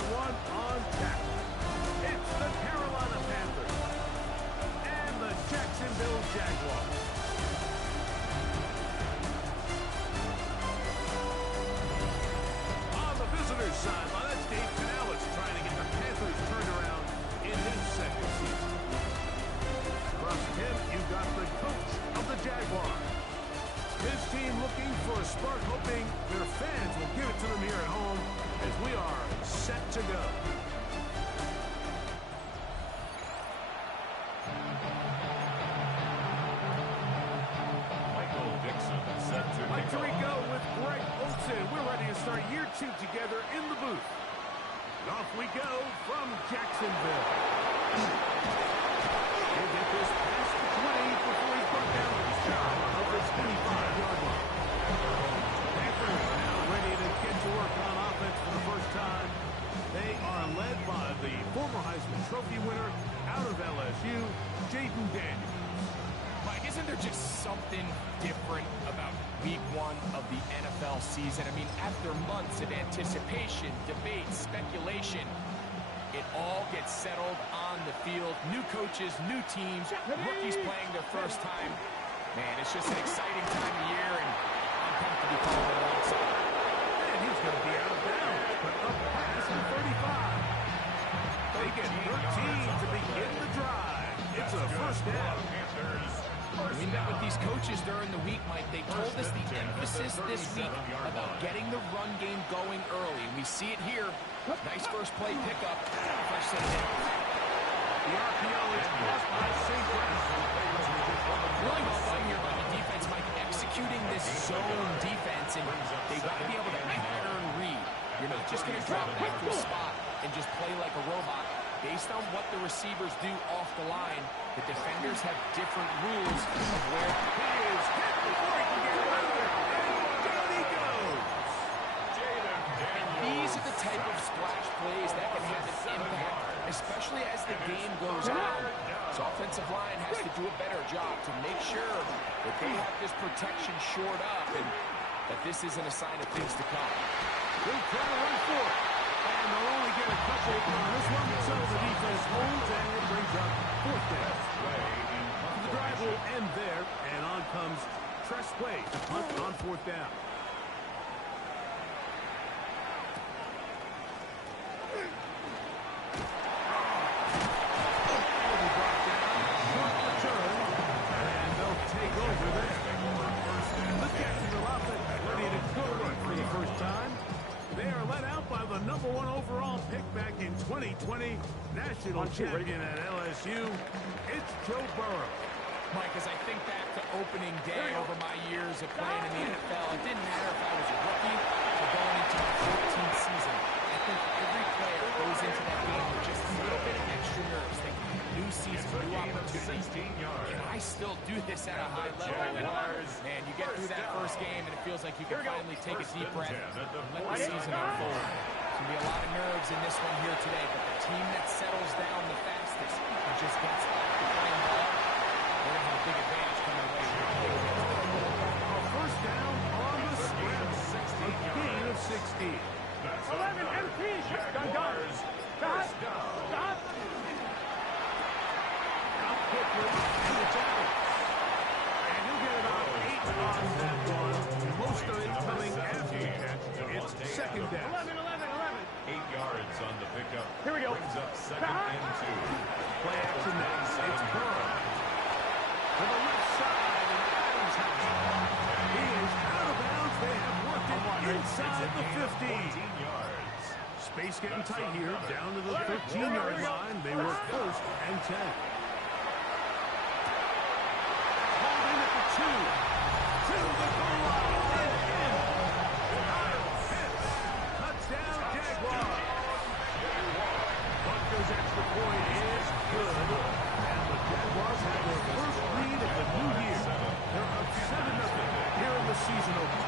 got one on tap. It's the Carolina Panthers and the Jacksonville Jaguars. On the visitors' sideline, that's Dave Canales trying to get the Panthers turned around in his second season. Across him, you got the coach of the Jaguars. His team looking for a spark, hoping their fans will give it to them here at home as we are set to go. Like Tirico with Greg Olsen. We're ready to start year 2 together in the booth. And off we go from Jacksonville. He'll get this past the 20 before he's brought down to the shot of his 25-yard line. Panthers now ready to get to work on offense for the first time. They are led by the former Heisman Trophy winner out of LSU, Jaden Daniels. Mike, isn't there just something different about week 1 of the NFL season? I mean, after months of anticipation, debate, speculation, it all gets settled on the field. New coaches, new teams, rookies playing their first time. Man, it's just an exciting time of year, and I'm pumped to be calling it alongside. And he's going to be out of bounds, but up past the 35. They get 13 to begin the drive. It's a first down. We met with these coaches during the week, Mike. They told us the emphasis this week about getting the run game going early. And we see it here. Nice first play pickup. Fresh set of downs. The RPO is crossed by St. Brown. Really well done here by the defense, Mike, executing this zone defense. And they've got to be able to pattern read. You're not just going to drop back to a spot and just play like a robot. Based on what the receivers do off the line, the defenders have different rules of where he is hit before he can get rid of it. And down he goes. And these are the type of splash plays that can have an impact, especially as the game goes on. So offensive line has to do a better job to make sure that they have this protection shored up and that this isn't a sign of things to come. They'll try to run for it. And they'll only get a couple on this one, so the defense holds, and it brings up fourth down. The drive will end there, and on comes Tress Way to punt on fourth down. Will be brought down, short return, and they'll take over there. The Jacksonville offense ready to go run for the first time. They are led out by the #1 overall pick back in 2020, national champion at LSU. It's Joe Burrow. Mike, as I think back to opening day over my years of playing in the NFL, it didn't matter if I was a rookie or going into my 14th season. I think every player goes into that game with just a little bit of extra nerves, thinking new season, new opportunity. Can I still do this at a high level? And, man, you get through that first game, and it feels like you can finally take a deep breath and let the season unfold. There's going to be a lot of nerves in this one here today, but the team that settles down the fastest and just gets back to playing ball, we're going to have a big advantage coming away here. A first down on the scramble. A gain of 16. 11 MP. Gun. Stop. Out quickly, and it's out. And he'll get about 8 on that one. Most of it coming after the catch. It's second down. 11. 8 yards on the pickup. Here we go. Brings up second and 2. Play action next. It's Burrow. To the left side, and Adams has it. He is out of bounds. They have worked it inside the 15. 14 yards. Space getting tight here. Down to the 13-yard line. They work first and 10. Hold in at the 2. To the goal line. And in. Kyle Pitts. Touchdown, Jaguars. Butker's extra point is good. And the Jaguars have their first lead of the new year. They're up 7-0 here in the season opener.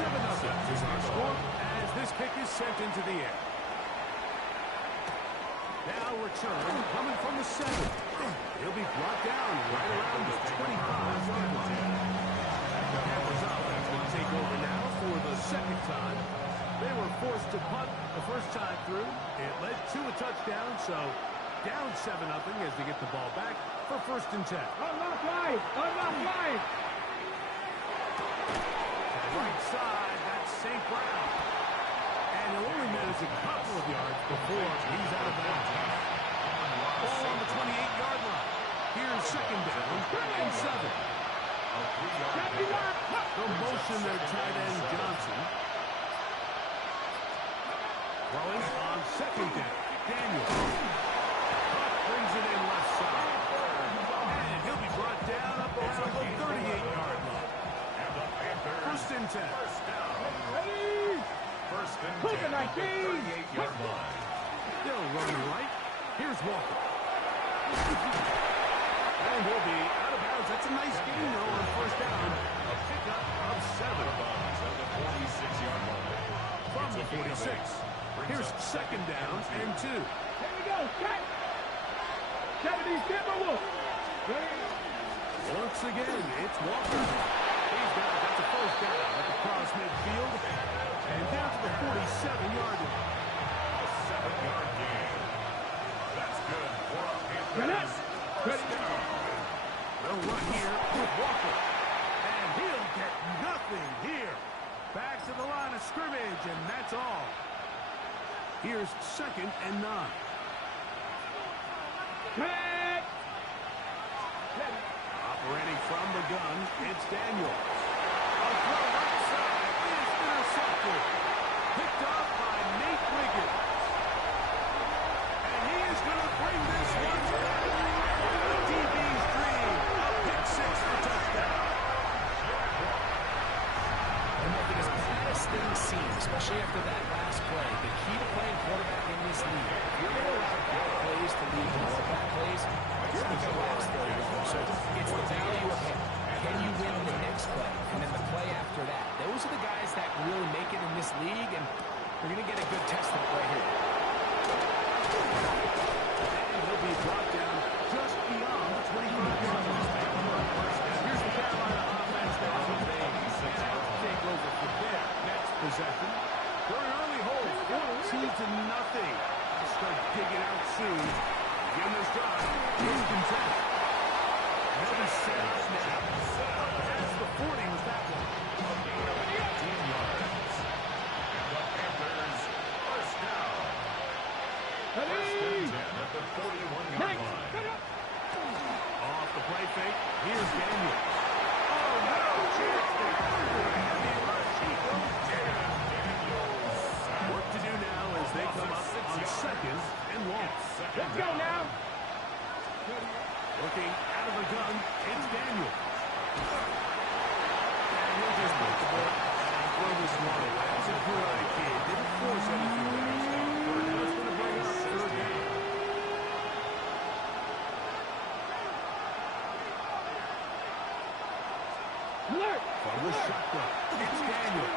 7-0 is our score as this kick is sent into the air. Now return coming from the 7. He'll be brought down right around the 25-yard line. The Panthers offense will take over now for the second time. They were forced forced to punt the first time through. It led to a touchdown, so down 7-0 as they get the ball back for 1st and 10. Unlock line! Unlock line! Right side, that's St. Brown. And he'll only manage a couple of yards before he's out of bounds. Ball on the 28-yard line. Here's 2nd down and 7. The motion their tight end Johnson. Throwing on 2nd down. Daniel. Brings it in left side. And he'll be brought down up around the 38-yard line. 1st and 10. First and 10 at the 38-yard line. Still running right. Here's Walker. And he'll be out of bounds. That's a nice gain, though, on 1st down. A pickup of 7. At the 46-yard line. From the 46. Here's 2nd down and 2. Here we go, cut! 70 Timberwolves! Once again, it's Walker. He's got it. That's a 1st down at the cross midfield. And down to the 47-yard line. A 7-yard gain. That's good for a Panthers. First down. They'll run here with Walker. And he'll get nothing here. Back to the line of scrimmage, and that's all. Here's 2nd and 9. Cut! Operating from the gun, it's Daniel. A throw right side is intercepted. Picked off by Nate Wiggins. And he is going to bring this one back. The DB's dream. A pick 6 for touchdown. And look, as bad as things seem, especially after that last play, the key to playing quarterback in this league, if you're going to allow bad plays to lead to more bad plays, you're going to last very long. So it's the value of him. Can you win the next play? And then the play after that. Those are the guys that really make it in this league, and you're going to get a good test of it right here. And he'll be brought down just beyond the 25-yard line. Here's the Carolina offense now. They have to take over for their next possession. They're an early hold, 14-0. Start digging out soon. Again this drive, he's content. They'll be set up now. Past the 40 was that one. 15 yards. And the Panthers, first down. First and 10 at the 41-yard line. Off the play fake, here's Daniel. Oh, no, chance to cover. Heavy rush, he goes down. Work to do now as they come up on 2nd and long. Let's go now! Looking out of the gun, it's Daniel. And he'll just put the ball and throw this one away. It's a good kid. Didn't force anything there. Now it's going to bring up 3rd down. Alert! From the shotgun, it's Daniel.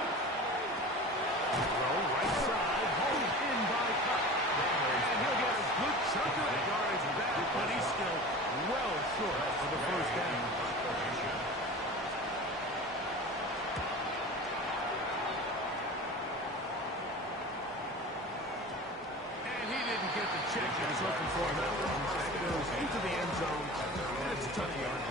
Throw right side, home in by Cup. And he'll get a good chunk of that yardage back, but he's still well short of the 1st down. And he didn't get the check he was looking for. That goes into the end zone, and it's a tough yard.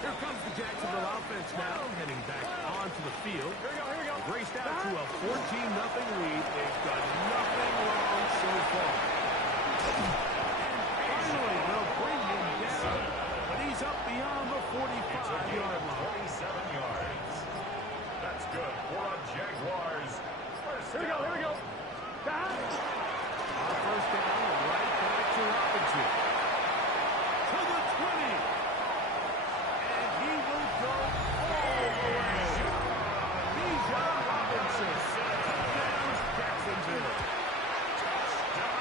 Here comes the Jacksonville offense now, heading back onto the field. Here we go, here we go! They've raced out to a 14-0 lead. They've done nothing wrong so far. Finally, they'll bring him down, but he's up beyond the 45-yard line. 47 yards. That's good for a Jaguars. First Here we go, here we go! Cut! On 1st down, right back to Robinson. To the 20. And he will go all the way. Bijan Robinson. Touchdown, Jacksonville.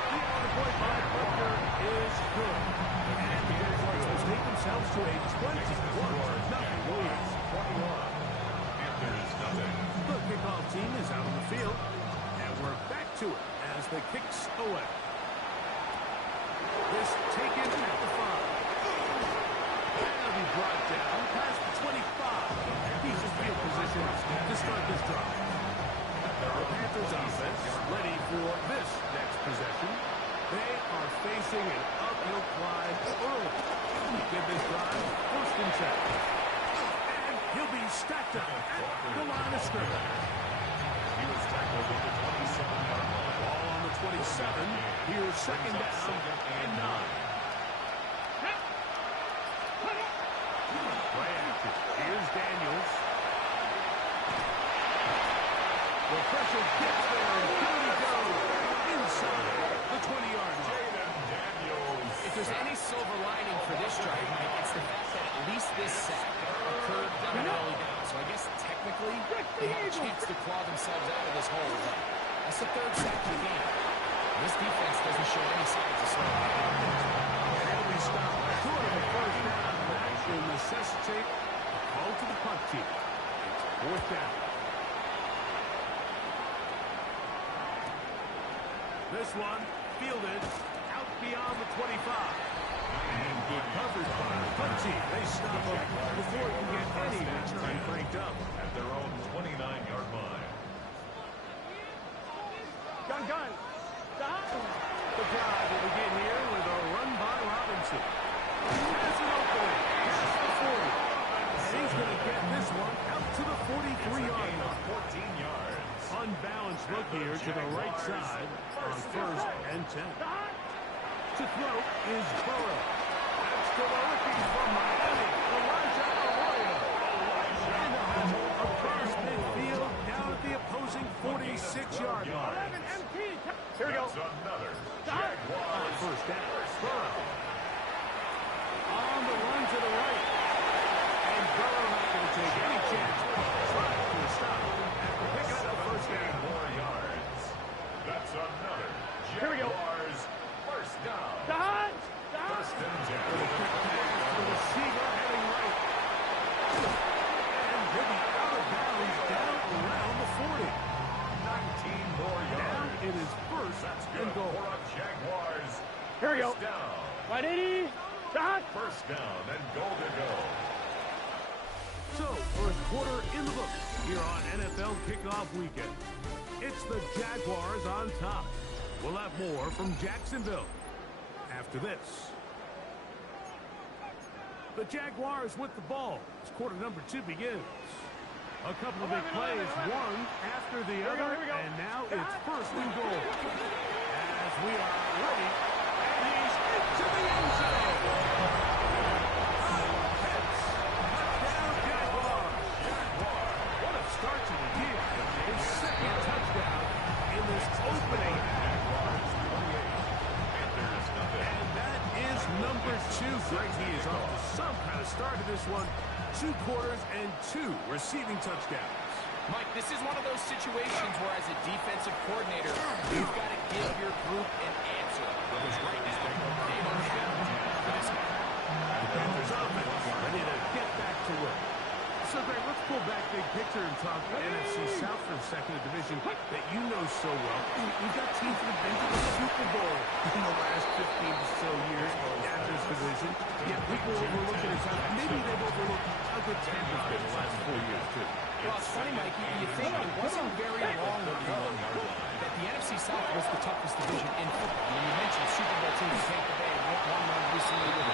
The on-point by Butker is good. And the Jaguars will take themselves to a 21-0 lead. 21. Panthers nothing. The kickoff team is out on the field. And we're back to it as the kicks away. This taken at the 5. That'll be brought down past the 25. He's in field position to start this drive. The Panthers offense for this next possession. They are facing an uphill climb early. Give this drive first and 10. And he'll be stacked up at the line of scrimmage. He was tackled on the 27-yard line. Ball on the 27. Here's second down and 9. Play action. Here's Daniels. The pressure gets there, and here he goes. Inside the 20-yard line. If there's any silver lining for this drive, Mike, it's the fact that at least this sack occurred on an early down. So I guess technically they have a chance to claw themselves out of this hole. But that's the third sack of the game. This defense doesn't show any signs of slowing down. And we stop short of the first down. That will necessitate a call to the punt team. It's fourth down. This one fielded out beyond the 25. And good coverage by the punt team. They stop him before he can get any return cranked up. At their own 29-yard line. Gun. The drive will begin here with a run by Robinson. Has an opening. Past the 40. And he's going to get this one out to the 43-yard line. 14 yards. Unbalanced look here to the right side on first and 10. To throw is Burrow. That's to the rookie from Miami, Elijah Arroyo. And a hustle across midfield down at the opposing 46-yard line. Here we go. That's another On Jaguars. first down, Burrow. On the run to the right. And Burrow not going to take any chance. Trying to stop after picking up the first down. 4 yards. That's another Here we go. Jaguars. First down. First and 10. The receiver heading right. And he'll be out of bounds down around the 40. 19 more Now yards. it is first That's and good goal. for a Jaguars. Here we go. First down. 180. First down and goal to go. So, first quarter in the books here on NFL Kickoff Weekend. It's the Jaguars on top. We'll have more from Jacksonville after this. The Jaguars with the ball as quarter number 2 begins. A couple of big plays, one after the other, here we go. and now it's first and goal. As we are ready, and he's into the end zone. Hits. Touchdown, Jaguars. What a start to the year. His second touchdown in this opening half. And that is number 2. Greg, he is off to some kind of start to this one. 2 quarters and 2 receiving touchdowns. Mike, this is one of those situations where as a defensive coordinator, you've got to give your group an answer. Because right now, they don't have an answer for this guy. The Panthers offense ready to get back to work. So, Greg, let's pull back big picture and talk NFC South for a second, a division that you know so well. We've got teams that have been to the Super Bowl in the last 15 or so years at this division. Yeah, people overlook it at times. Maybe they've overlooked how good Tampa's been the last 4 years, too. Well, it's funny, Mike, you think it wasn't very long ago that the NFC South was the toughest division in football. I mean, you mentioned Super Bowl teams, Tampa Bay, one run recently with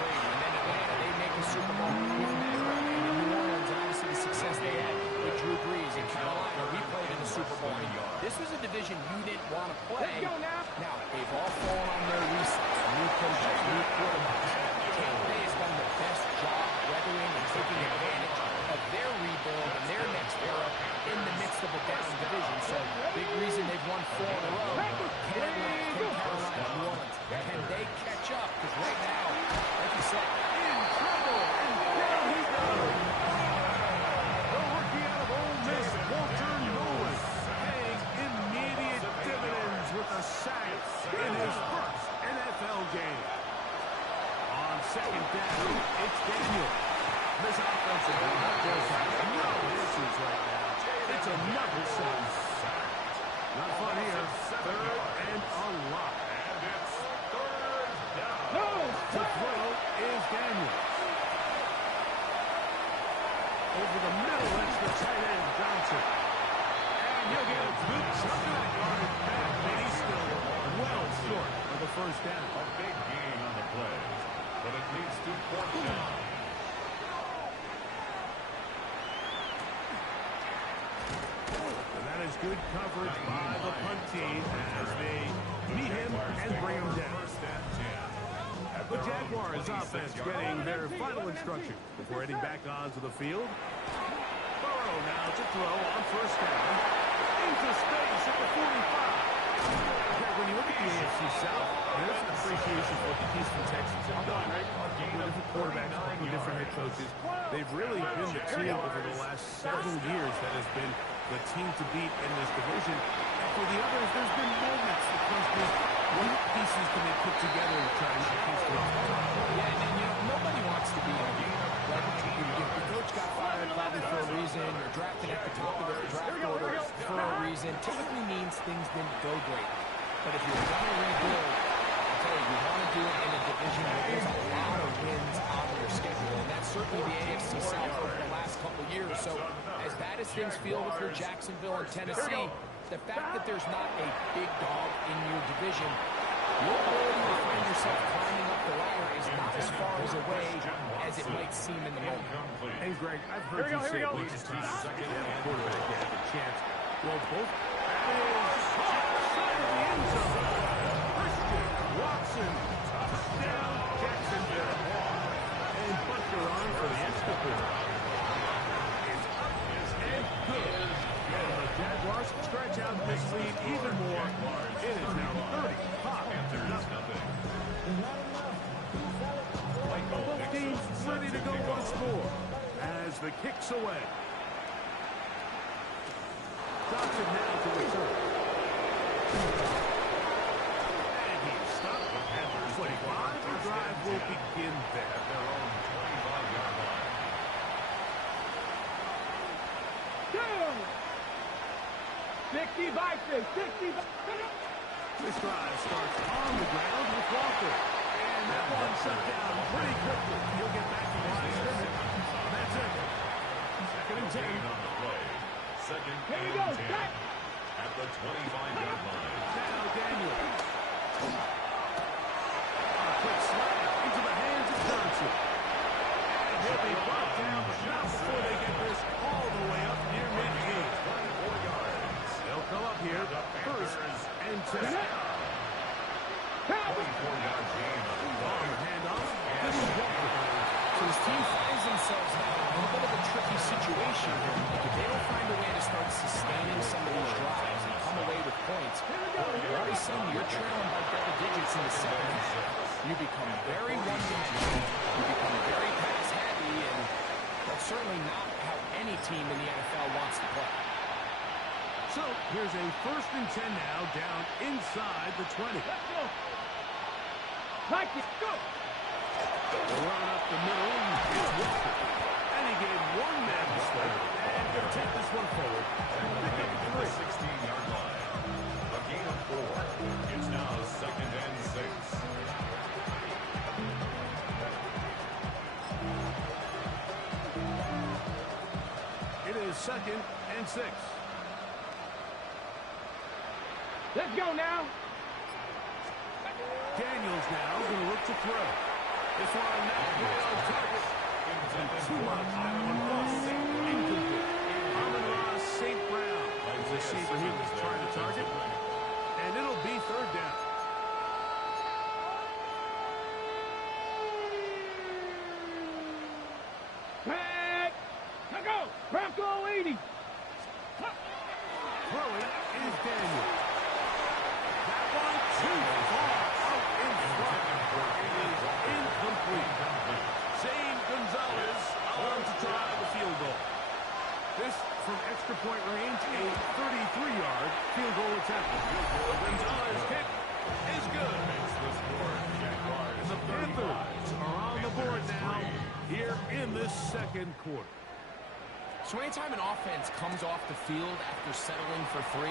Brady, and then Atlanta, they make the Super Bowl with Matt Ryan, and New Orleans, and obviously the success they had with Drew Brees, and Carolina, we played in the Super Bowl. This was a division you didn't want to play. Now, they've all fallen on their resets, new coaches, new quarterbacks. Tampa Bay has done the best job weathering and taking advantage of their rebuild and their next era in the midst of a down division. So, big reason they've won 4 in a row. Can Atlanta, can Carolina, New Orleans, can they catch up? Because right now, like you said, In trouble, and there he goes. The rookie out of Ole Miss, Walter Nolan, paying immediate dividends with a sack in his first NFL game. On second down, it's Daniel. This offensive line does have no issues right now. It's another sack. coverage by the punt team as they meet him and bring him down. The Jaguars offense getting their final instruction before heading back onto the field. Burrow now to throw on first down. Into space at the 45. When you look at the AFC South, there's an appreciation for what the Houston Texans have done. Different quarterbacks, different head coaches. They've really been the team over the last several years that has been the team to beat in this division. And for the others, there's been moments. The question is, what pieces can they put together to try and get Houston off the top? Yeah, and you know, nobody wants to be in a game. Like, the coach got fired probably for a reason. You're drafted at the top of the draft order for a reason. Typically means things didn't go great. But if you're going to rebuild, I tell you want to do it in a division where there's a lot of wins on your schedule. And that's certainly the AFC South over the last couple of years. So as bad as things feel if you're Jacksonville and Tennessee, the fact that there's not a big dog in your division, your ability to find yourself climbing up the ladder is not as far as away as it might seem in the moment. And Greg, I've heard you say once it's the second quarterback to have a chance. Well, both side of the end zone. Christian Watson, touchdown, Jacksonville. And Butker on for the extra point. It's up and good. And the Jaguars stretch out this lead even more. It is now 35-0. Both teams ready to go once more as the kick's away. Johnson now to return. And he's stopped at the 25. The drive will begin there. Their own 25-yard line. Two. 60. This drive starts on the ground with Walker. And that one shut down pretty quickly. He'll get back to the line of scrimmage. That's it. Second and 10. On the play. Second Here we and go. 10. Set. At the 25-yard line. Now Daniel. A quick slide into the hands of Johnson. And he'll be brought down, but not before they get this all the way up near mid-game. 24 yards. They'll come up here first and 10. 24-yard gain on the On the handoff. This is Walker. So his team finds themselves now in a little bit of a tricky situation here. If they don't find a way to start sustaining some of these drives and come away with points, all of a sudden you're trailing by double digits in the second half. You become very one-dimensional. You become very pass-heavy, and that's certainly not how any team in the NFL wants to play. So here's a first and 10 now down inside the 20. Let's go. Like it. Go. Run up the middle. It's Walker. And he gave one man to slip. And he'll take this one forward. Pick up the 16-yard line. A gain of 4. It's now second and 6. It is second and 6. Let's go now. Daniels now going to look to throw. This one now right on target. Too much. On ball. Incomplete. Amon-Ra St. Brown. The receiver he was trying to target. And it'll be third down. Back. Let's go. Bronco 80. Throwing is Daniels. That one too far out in front. It is incomplete. Zane Gonzalez on to try the field goal. This from extra point range, a 33-yard field goal attempt. Gonzalez kick is good. And the Panthers are on the board now here in this second quarter. So anytime an offense comes off the field after settling for 3,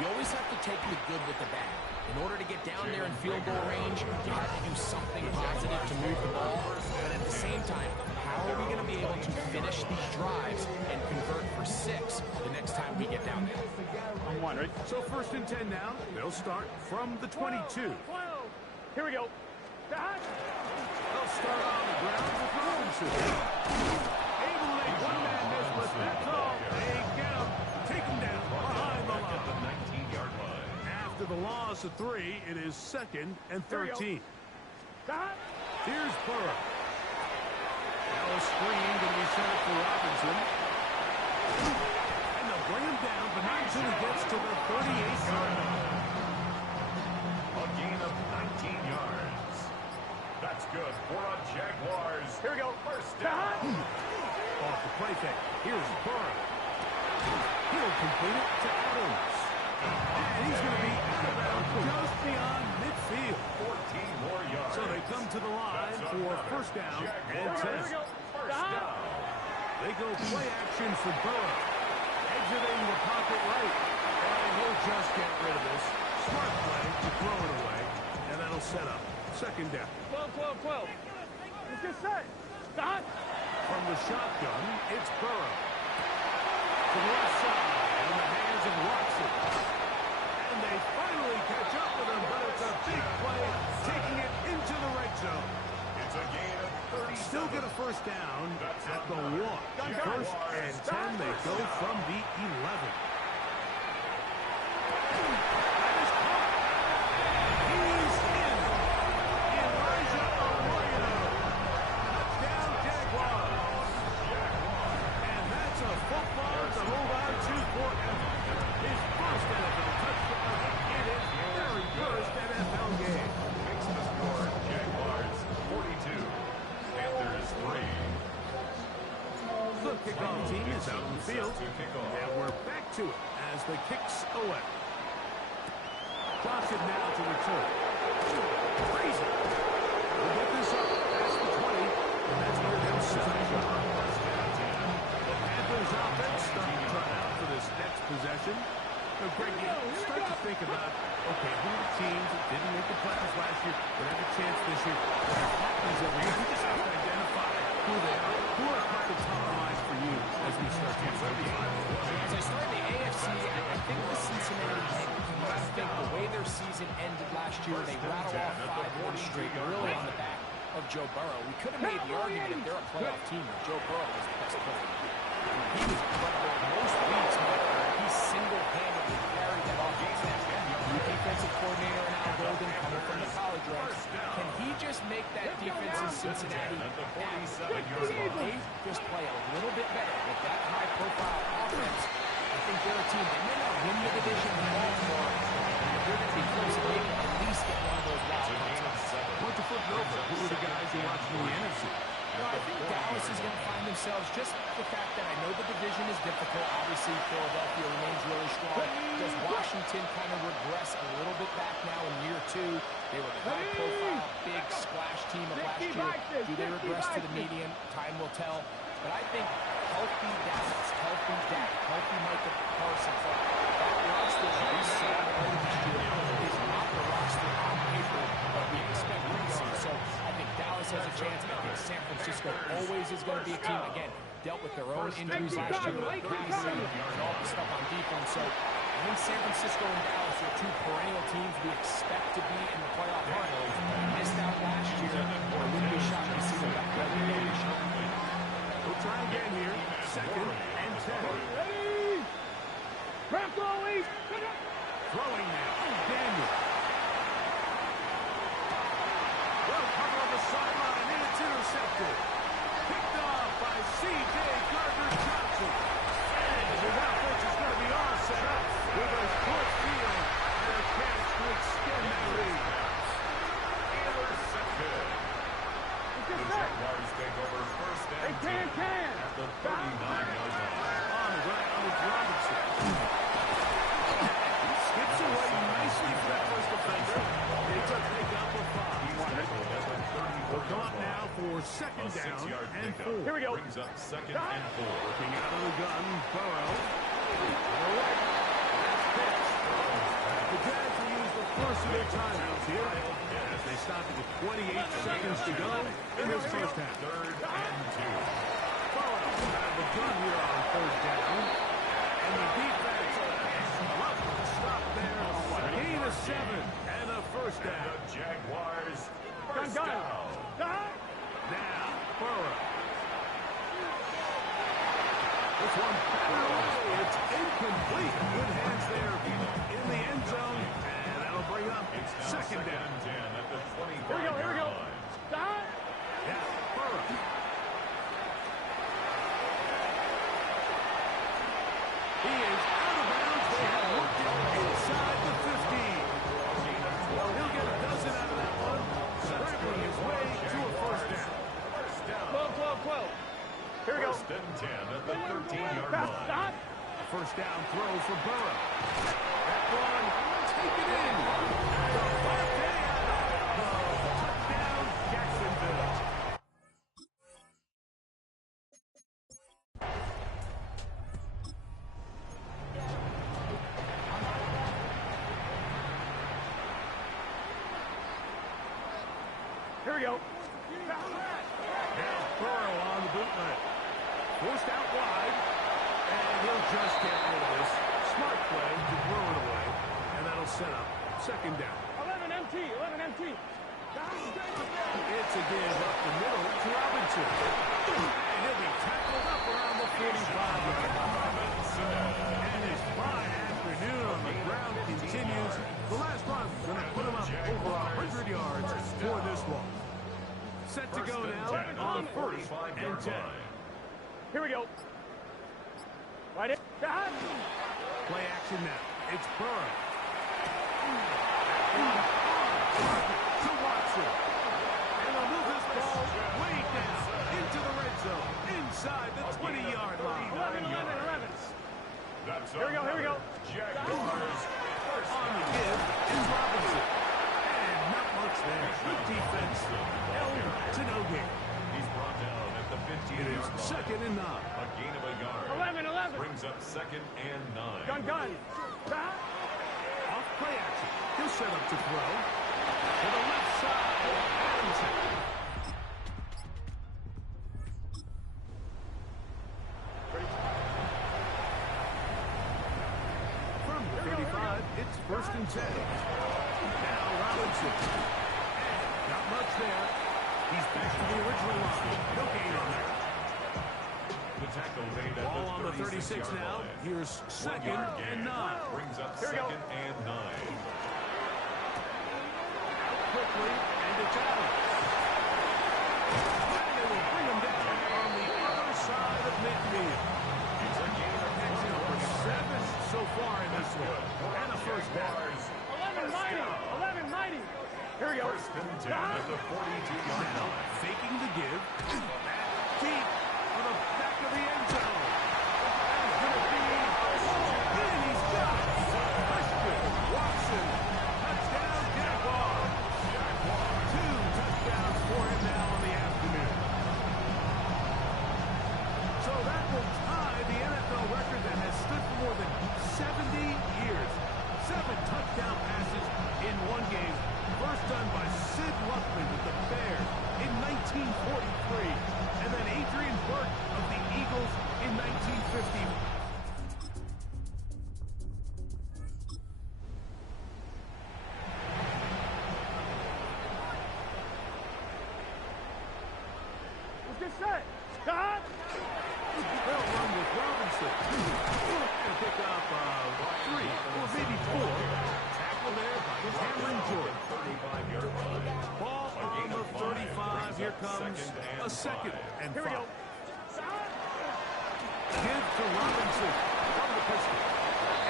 you always have to take the good with the bad. In order to get down there in field goal range, you have to do something positive to move the ball. But at the same time, how are we going to be able to finish these drives and convert for 6 the next time we get down there? I'm one, right? So first and 10 now. They'll start from the 22. 12. Here we go. They'll start on the ground with Robinson. Able to make one man miss, but that's all. They get him. Take him down behind the line. After the loss of 3, it is 2nd and 13. Here's Burrow. Now a screen going to be set up for Robinson. And they'll bring him down, but not until he gets to the 38-yard line. A gain of 19 yards. That's good for a Jaguars. Here we go. First down. Off the play fake. Here's Burrow. He'll complete it to Adams. And he's going to be out of bounds just beyond midfield. 14 more yards. So they come to the line for first down and 10. First down. They go play action for Burrow. Exiting the pocket right. And he'll just get rid of this. Smart play to throw it away. And that'll set up second down. 12, 12, 12. Let's get set. Stop. From the shotgun, it's Burrow. To the left side, in the hands of Watson. And they finally catch up with him, but it's a big play, taking it into the red zone. It's a gain of 30. Still get a first down at the 1. First and 10, they go from the 11. That is caught. He's in. Elijah Arroyo. Touchdown, Jaguars. And that's a football to hold on to forever. His first NFL touchdown in his very first NFL game. Makes the score Jaguars 42. Panthers 3. The kickoff team is out on the field. And we're back to it as the kicks away. Johnson now to return. Crazy. We'll get this up past the 20. And that's near them 7. The Panthers offense starting to turn out for this next possession. So, Greg, you start to think about, okay, who are the teams that didn't make the playoffs last year, but have a chance this year? What happens every year? We just have to identify who they are. Who are a couple top lines for you as we start to play the game? As I start the AFC, I think the Cincinnati Bengals, I think the way their season ended last year, they rattled off 5 wins straight, really on the back of Joe Burrow. We could have made the argument if they're a playoff team that Joe Burrow was the best player. He was incredible. Most weeks, he single-handedly carried that offense. New defensive coordinator and Al Golden coming from the college ranks. Can he just make that defense in Cincinnati they just play a little bit better with that high-profile offense? I think they're a team that may not win the division in Baltimore, but they're going to be close to maybe at least get one of those wild cards. What's the flip over? Who are the guys you're watching in the NFC? I think Dallas is going to find themselves just the fact that I know the division is difficult. Obviously, Philadelphia remains really strong. Does Washington kind of regress a little bit back now in year 2? They were the high-profile, big splash team of last year. Do they regress to the median? Time will tell. But I think healthy Dallas, healthy Dak, healthy Micah Parsons, that roster that we saw last year is not the roster on paper that we expect to see. So I think Dallas has a chance. I think San Francisco always is going to be a team, again, dealt with their own injuries last year, passing, and all the stuff on defense. So I think San Francisco and Dallas are 2 perennial teams we expect to be in the playoff hunt. Missed out last year, or wouldn't be shocked to see them back there again this year. We'll try again here. 2nd and 10. Ready. Crack always. Throwing now. Daniel. Well, cover on the sideline, and it's intercepted. Picked off by C.J. Gardner-Johnson. And his offense is going to be all set up with a short field and a chance to extend that lead. Intercepted. The Jaguars take over first and 10 at the 39-yard line. On the ground with Robinson. He skips away nicely for that first defender. It's a pickup of 5. We'll come up now for second down and 4. Here we go. Brings up 2nd and 4. Looking out of the gun, Burrow. That's pitch. The Jags will use the first of their timeouts here as they stop it with 28 seconds to go in this first half. 3rd and 2. Burrow out of the gun here on 3rd down. And the defense love to stop there. Gain of 7 and a first down. The Jaguars first down. Now, Burrow. This one battle. It's incomplete. Good hands there in the end zone. And down throw for Burrow. That one, take it in. Touchdown, Jacksonville. Here we go. Now Burrow on the bootleg. Forced out wide, and he'll just get rid of this. Smart play to throw it away, and that'll set up second down. 11 MT, 11 MT. It's a give up the middle to Robinson. And he'll be tackled up around the 45-yard line. And his fine afternoon on the ground continues. The last run is going to put him up over 100 yards for this one. Set to go now on first and 10. Here we go. Right in. Play action now. It's Burrow. To Watson. And they'll move this ball way down into the red zone, inside the 20-yard line. 11, 11, 11. Here we go. Jaguars. On the give is Robinson. And not much there. Good defense. L to no gain. He's brought down at the 15-yard It is line. second and 9. A gain of a yard. 11, 11. Brings up second and 9. Gun. Off play action. He'll set up to throw. To the left side. Adams. From the 35, it's first and 10. Now Robinson. And not much there. He's back to the original line. No gain on that. The tackle made at Ball on the 36 36-yard now. line. Here's second and 9. Brings up Here we go. second and 9. Quickly, and it's Adams. And they will bring him down on the other side of midfield. It's a gain of That's number 7 so far in this one. And a first down. 11, mighty. 11, mighty. Here we go. First and 10 at the 42-yard Now, line. faking the give. Deep for the back of the end zone. That's going to be... And he's got it. Christian Watson. Touchdown, Jaguar. 2 touchdowns for him now in the afternoon. So that will tie the NFL record that has stood for more than 70 years. 7 touchdown passes in one game. First done by Sid Luckman with the Bears in 1943. And then Adrian Burke of the Eagles in 1950. Let's get set. Stop. They'll run with Robinson. And pick up 3 or maybe 4. Tackle there by Cameron Jordan. 35-yard line. Ball on the 35. Here comes a second and 5. Here we go. Give to Robinson from the pistol.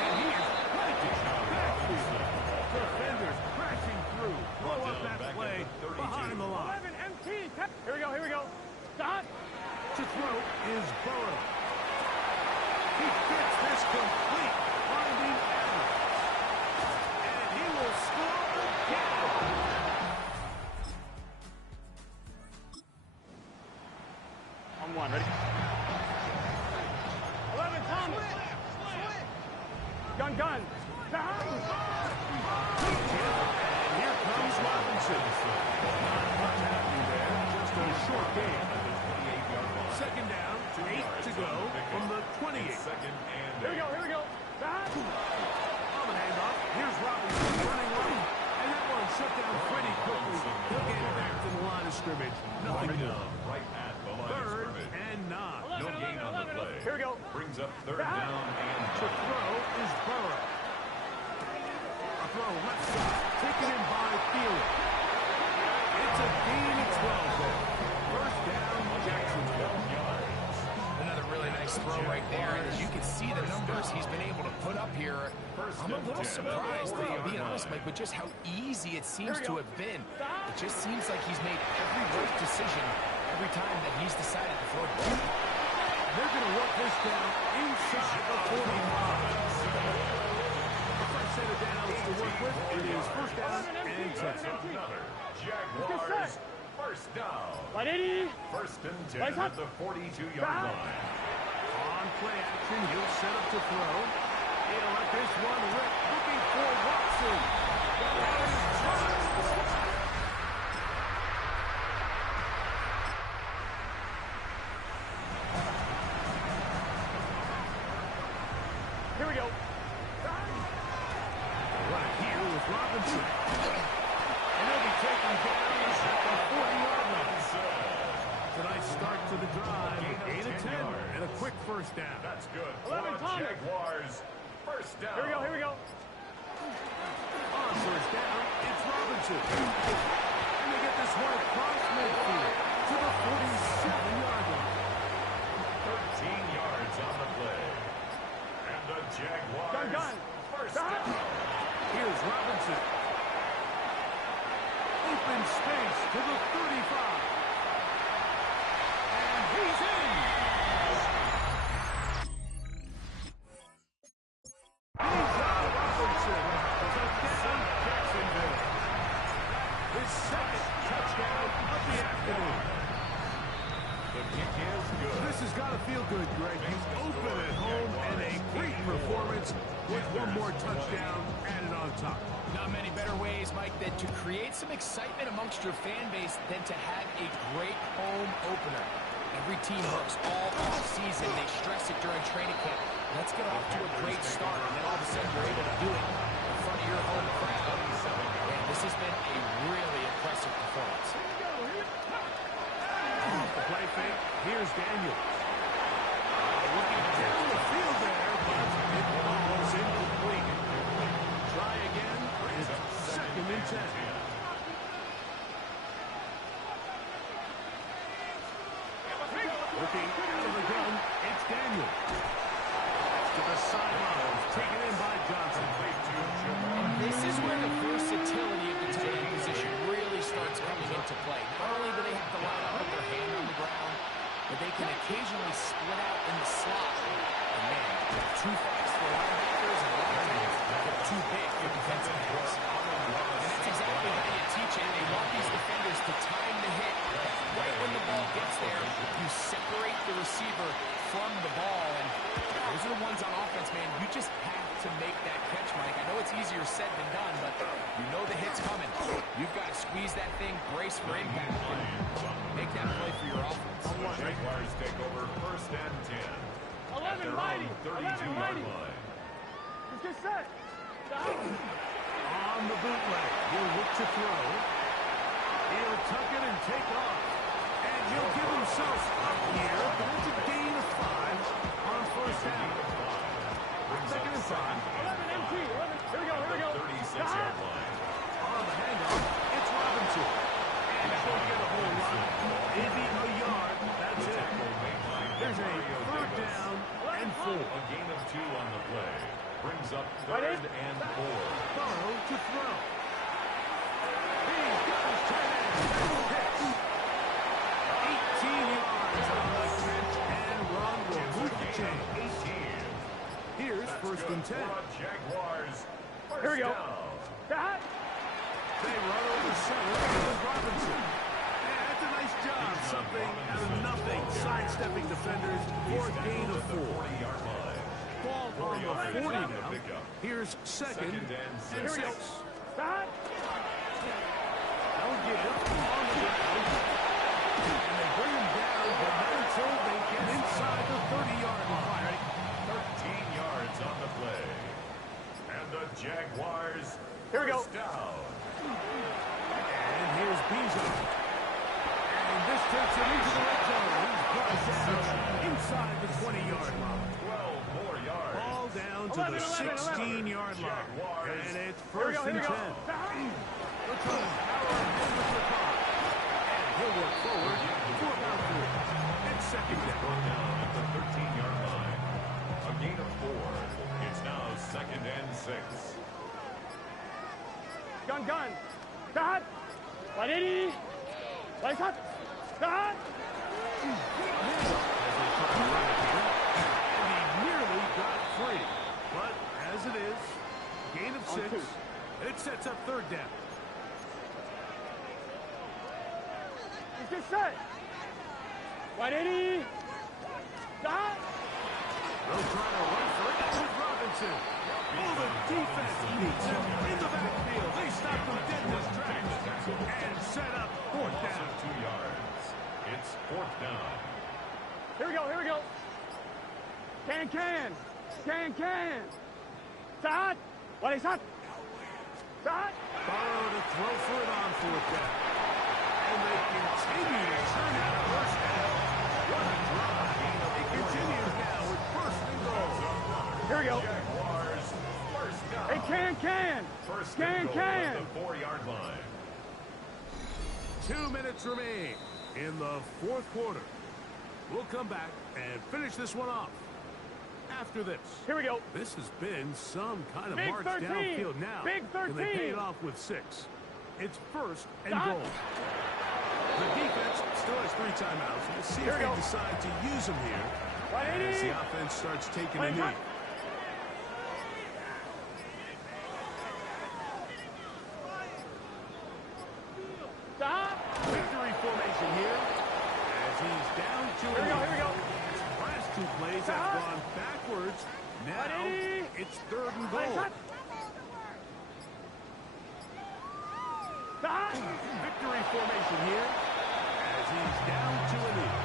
And he is planted backfield. Defenders crashing through. Blow up that play behind the line. 11 MT. Here we go. Stop. To throw is Burrow. He gets this complete, finding Adams. And he will score again. On 1, ready? 11, Thomas. Gun. And here comes Robinson. Not much happening there. Just a short game. Second down, 8 to go from the 28. Second and Here we go. On the handoff, here's Robinson running right. And that one shut down pretty quickly. He'll get it back to the line of scrimmage. Nothing down. right at the line of Third scrimmage. and 9. No gain on the play. Here we go. Brings up third down and To throw is Burrow. A throw left side, taken in by Fielder. It's a gain of 12 there. First down, Jacksonville. Another really nice throw right there. And as you can see the numbers he's been able to put up here, I'm a little surprised, being honest, Mike, with just how easy it seems to have been. It just seems like he's made every right decision every time that he's decided to throw the ball. They're going to work this down inside the 45. The first set of downs to work with. It is first down and 10. Another Jaguars first down. First and 10 at the 42-yard line. On play action, he'll set up to throw. He'll let this one rip. Looking for Watson. Here we go. Right here with Robinson. And he'll be taken down at the 40-yard line. Tonight's start to the drive, 8 of 10, and a quick first down. That's good. 11 Thomas. Jaguars first down. Here we go. On first down, it's Robinson. And they get this one across midfield to the 47-yard line. 13 yards on the play. And the Jaguars Gun. first down. Here's Robinson. Open space to the 35. And he's in. He's out, Robinson. Touchdown, Jacksonville. His second touchdown of the afternoon. The kick is good. This has got to feel good, Greg. He's open at home and a great performance with one more touchdown added on top. Not many better ways, Mike, than to create some excitement amongst your fan base than to have a great home opener. Every team works all off season. They stress it during training camp. Let's get off to a great start, and then all of a sudden you're able to do it in front of your home crowd. And this has been a really impressive performance. Off the play fake, here's Daniels. Looking down the field there, but it falls incomplete. Try again. It's second and 10. Looking out of the gun, it's Daniels. To the sidelines, taken in by Johnson. This is where the versatility of the tight end position really starts coming into play. Not only do they have to line up with their hand on the ground, but they can occasionally split out in the slot. And man, they're too fast for linebackers, and a lot of times they're too big for defensive backs. And that's exactly how you teach it. They want these defenders to time the hit. Right when the ball gets there, you separate the receiver from the ball. And those are the ones on offense, man. You just have to make that catch, Mike. I know it's easier said than done, but you know the hit's coming. You've got to squeeze that thing, brace for impact, and make that play for your offense. Jaguars take over first and 10. 11 mighty. 32-yard line. Let's get set. On the bootleg, he'll look to throw. He'll tuck it and take off. And he'll give himself up here, but it's a gain of 5 on first down. Second and 5. 11 MT. 11. Here we go. 36-yard line. On the handoff, it's Robinson. And he'll get a whole lot. Maybe a yard. That's it. There's a third down and 4. A gain of 2 on the play. Brings up third and 4. Burrow to throw. He's got his tight end. Hits. 18 yards on the catch, and Ron will move the chain. 18. Here's first and 10. Jaguars. Here we go. That. They run over center with Robinson. And that's a nice job. Something out of nothing. Sidestepping defenders for a gain of 4. 40-yard line. Ball on the 40 now. Here's second and 6. That. They'll give on the ground. And they bring him down, but not until they get inside the 30-yard line. 13 yards on the play. And the Jaguars Here we go. first down. And here's Bijan. And this takes him into the red zone. He's brought down inside the 20-yard line. 12 more yards. Ball down to the 16-yard line. And it's Here we first go. and 10. Looks like power over the car. And he'll work forward for about 3. And second down. At the 13-yard line. A gain of 4. It's now second and 6. Gun. That. Ready. Lights up. That. As they try Right here. And he nearly got free. But as it is, gain of 6. It sets up third down. Let's get set. 180. Stop. They'll try to run for it with Robinson. Oh, the defense beats him in the backfield. They stop him dead in his tracks and set up fourth down. 2 yards. It's fourth down. Here we go, here we go. Can. Side. What is that? Side. Burrow to throw for it on fourth down. And they continue to turn out first down. What a drive. It continues now with first and goal. Here we go. Jaguars, first down. Hey, can. First and goal at the 4-yard line. 2 minutes remain in the fourth quarter. We'll come back and finish this one off after this. Here we go. This has been some kind of Big march 13. downfield now. Big And they 13. pay it off with 6. It's first and Stop. goal. The defense still has 3 timeouts. We'll see Here if we they go. decide to use them here 180. as the offense starts taking a knee. Stop. Victory formation here as he's down to Here we go, here we go. His last 2 plays Stop. have gone backwards. Now 180. it's third and What is goal. that? Stop. Victory formation here as he's down to a knee.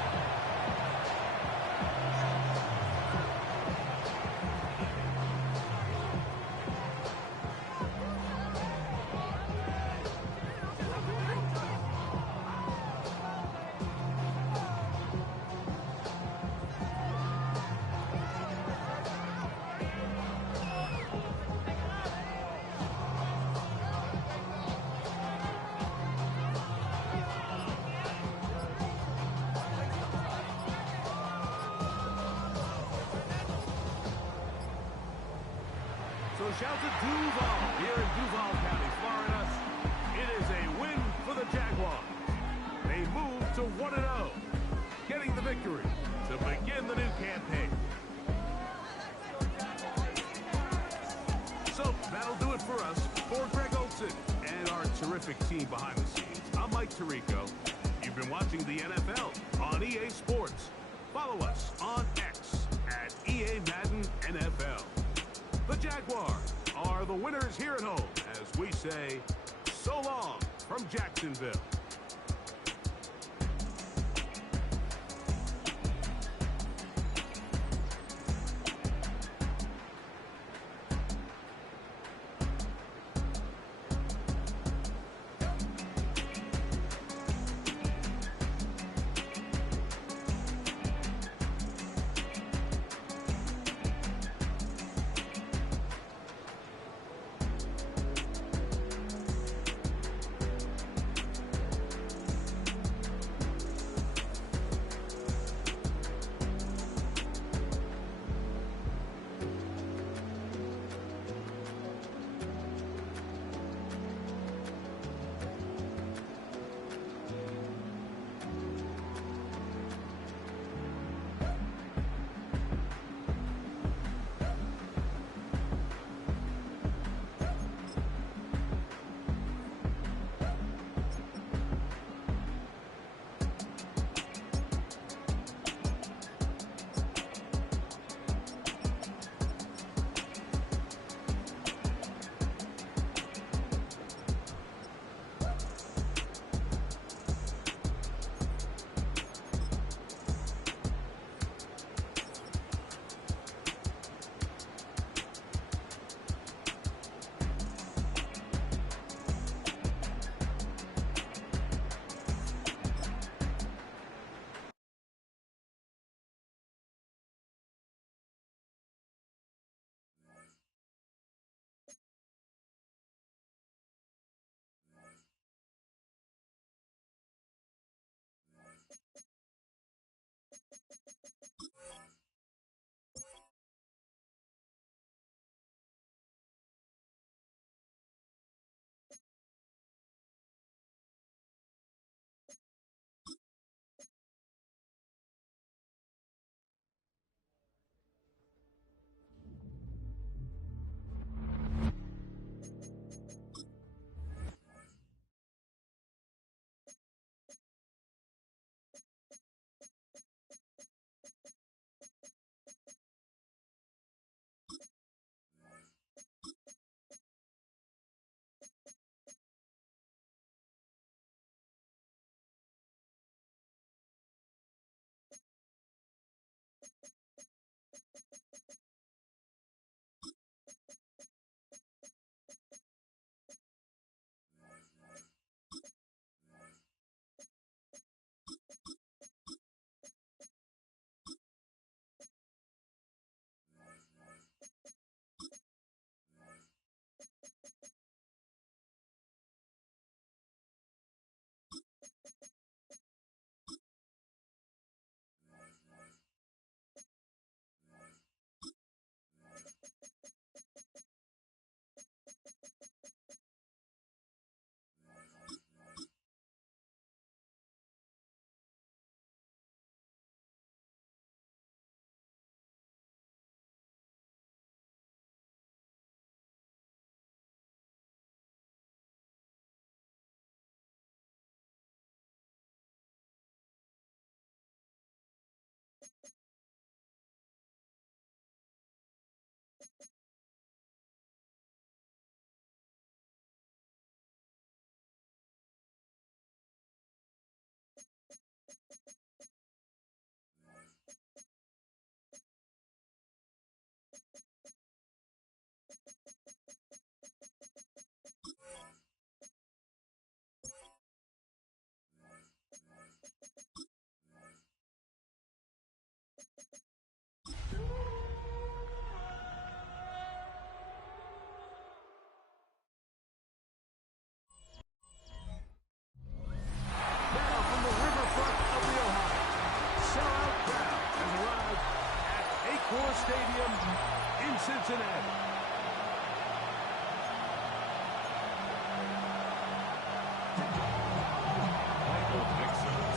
So shout to Duval here in Duval County, Florida. It is a win for the Jaguars. They move to 1-0, getting the victory to begin the new campaign. So that'll do it for us. For Greg Olson and our terrific team behind the scenes, I'm Mike Tirico. You've been watching the NFL on EA Sports. Follow us on X at EA Madden NFL. The Jaguars are the winners here at home as we say so long from Jacksonville.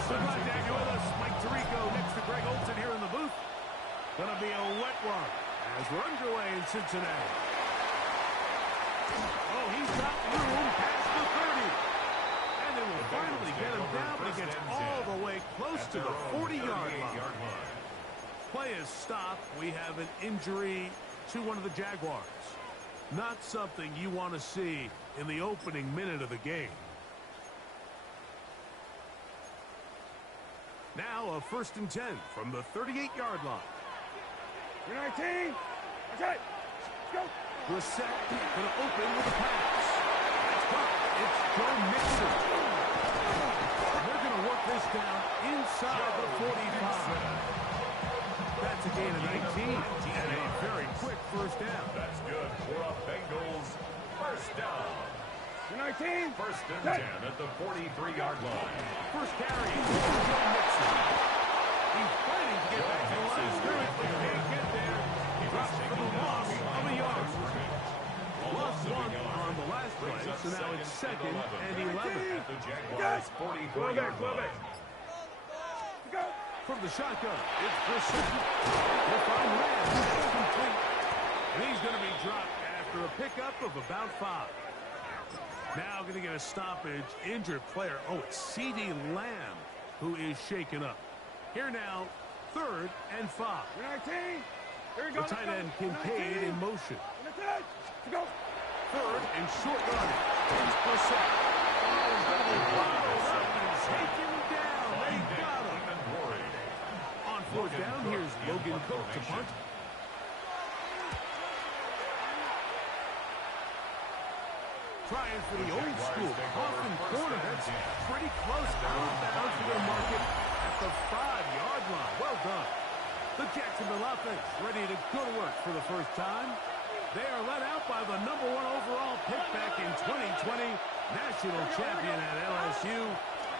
So glad to have you with us. Mike Tirico next to Greg Olson here in the booth. Gonna be a wet one as we're underway in Cincinnati. Oh, he's got room past the 30. And they will finally get him down, but he gets all the way close to the 40-yard line. Play is stopped. We have an injury to one of the Jaguars. Not something you want to see in the opening minute of the game. Now a 1st and 10 from the 38-yard line. 19. That's right. Let's go. Brissett going to open with a pass. That's caught. It's Joe Mixon. They're going to work this down inside the 45. That's a gain of 19 and a very quick first down. That's good for a Bengals first down. 19. 1st and 10 at the 43-yard line. First carry for Joe Mixon. He's fighting to get back to the line of scrimmage, but can't get there. He drops for the loss of a yard. Lost one on the last play, so now it's 2nd and 11. At the Jaguars 43-yard line. Go. From the shotgun, it's Brissett. They'll find Lamb. It's complete. And he's going to be dropped after a pickup of about 5. Now going to get a stoppage. Injured player. Oh, it's C.D. Lamb who is shaken up. Here now, 3rd and 5. 19. Here we go. The tight end Kincaid in motion. Go. 3rd and short yardage. It's Brissett. Oh, he's going to be bottled up and taken down. They got him. On 4th down, here's Logan Cook to punt. Trying for the old school Coffin corner. That's pretty close out of bounds. We're going to mark it at the 5-yard line. Well done. The Jacksonville offense ready to go to work for the first time. They are led out by the #1 overall pick back in 2020. National champion at LSU.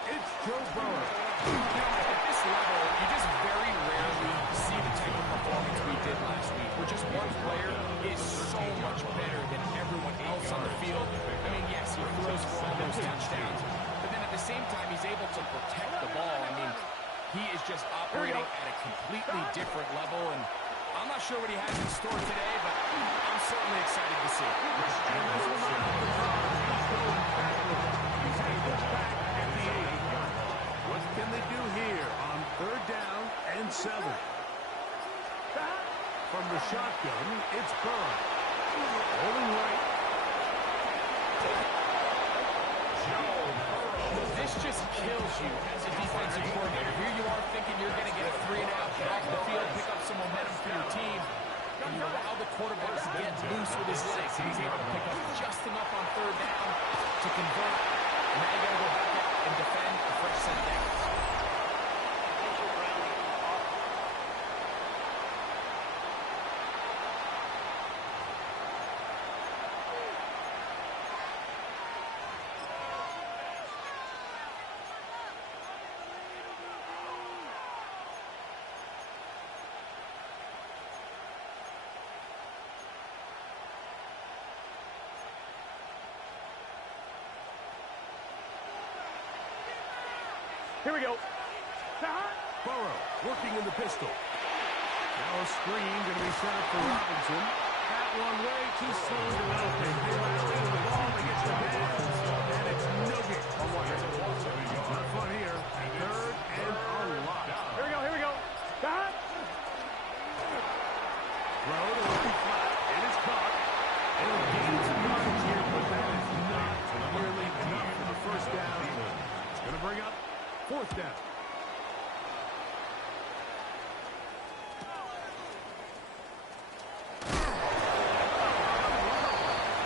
It's Joe Burrow. You know, at this level, you just very rarely see the type of performance we did last week, where just one player is so much better than everyone else on the field. I mean, yes, he throws for all those touchdowns, but then at the same time, he's able to protect the ball. I mean, he is just operating at a completely different level, and I'm not sure what he has in store today, but I'm certainly excited to see it. And this will not have the problem. He's going backwards. He's able back at the 8. What can they do here on 3rd down and 7? From the shotgun, it's Burrow. Holding right. This just kills you as a defensive coordinator. Here you are thinking you're going to get a 3 and out, get off the field, pick up some momentum for your team, and you allow the quarterback to get loose with his legs, and he's able to pick up just enough on 3rd down to convert. And now you got to go back up and defend a fresh set of downs. Here we go. Burrow working in the pistol. Now a screen going to be set up for Robinson. That one way too slow to rotate. They rally to the ball. They get the hands. And it's no good. Not fun here. 3rd and a lot. Here we go. Here we go. Throw to Ruby flat. It is caught. And a gain some yards here, but that is not nearly enough for the first down. It's going to bring up 4th down.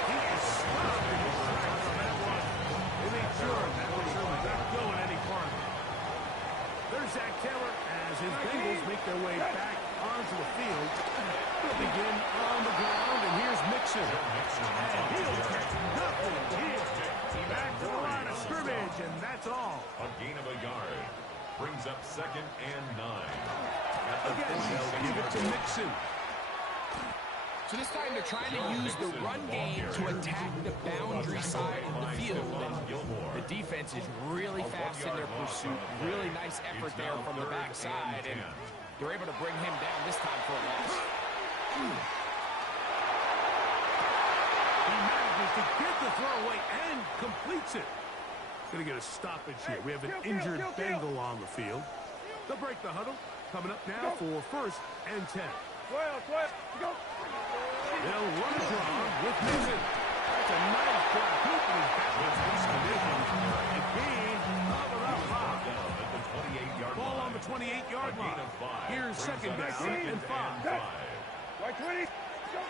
He is stopped in his tracks on that one. They made sure that was not going any farther. There's Zach Taylor as his Bengals make their way back onto the field. They'll begin on the ground, and here's Mixon. And he'll catch nothing here. Back to the line of scrimmage, and that's all. A gain of a yard. Brings up 2nd and 9. Again, they'll give it to Mixon. So this time they're trying to use the run game to attack the boundary side of the field. field. And the defense is really fast in their pursuit. Really nice effort there from the backside. And they're able to bring him down this time for a loss. He manages to get the throw away and completes it. Going to get a stoppage here. We have an injured Bengal on the field. They'll break the huddle. Coming up now for 1st and 10. 12, go. They'll run a draw with Mason. That's a nice grab. Hooping his back with these conditions. A gain of about 5. Ball on the 28-yard line. Here's 2nd down and 5. Right 20. Go.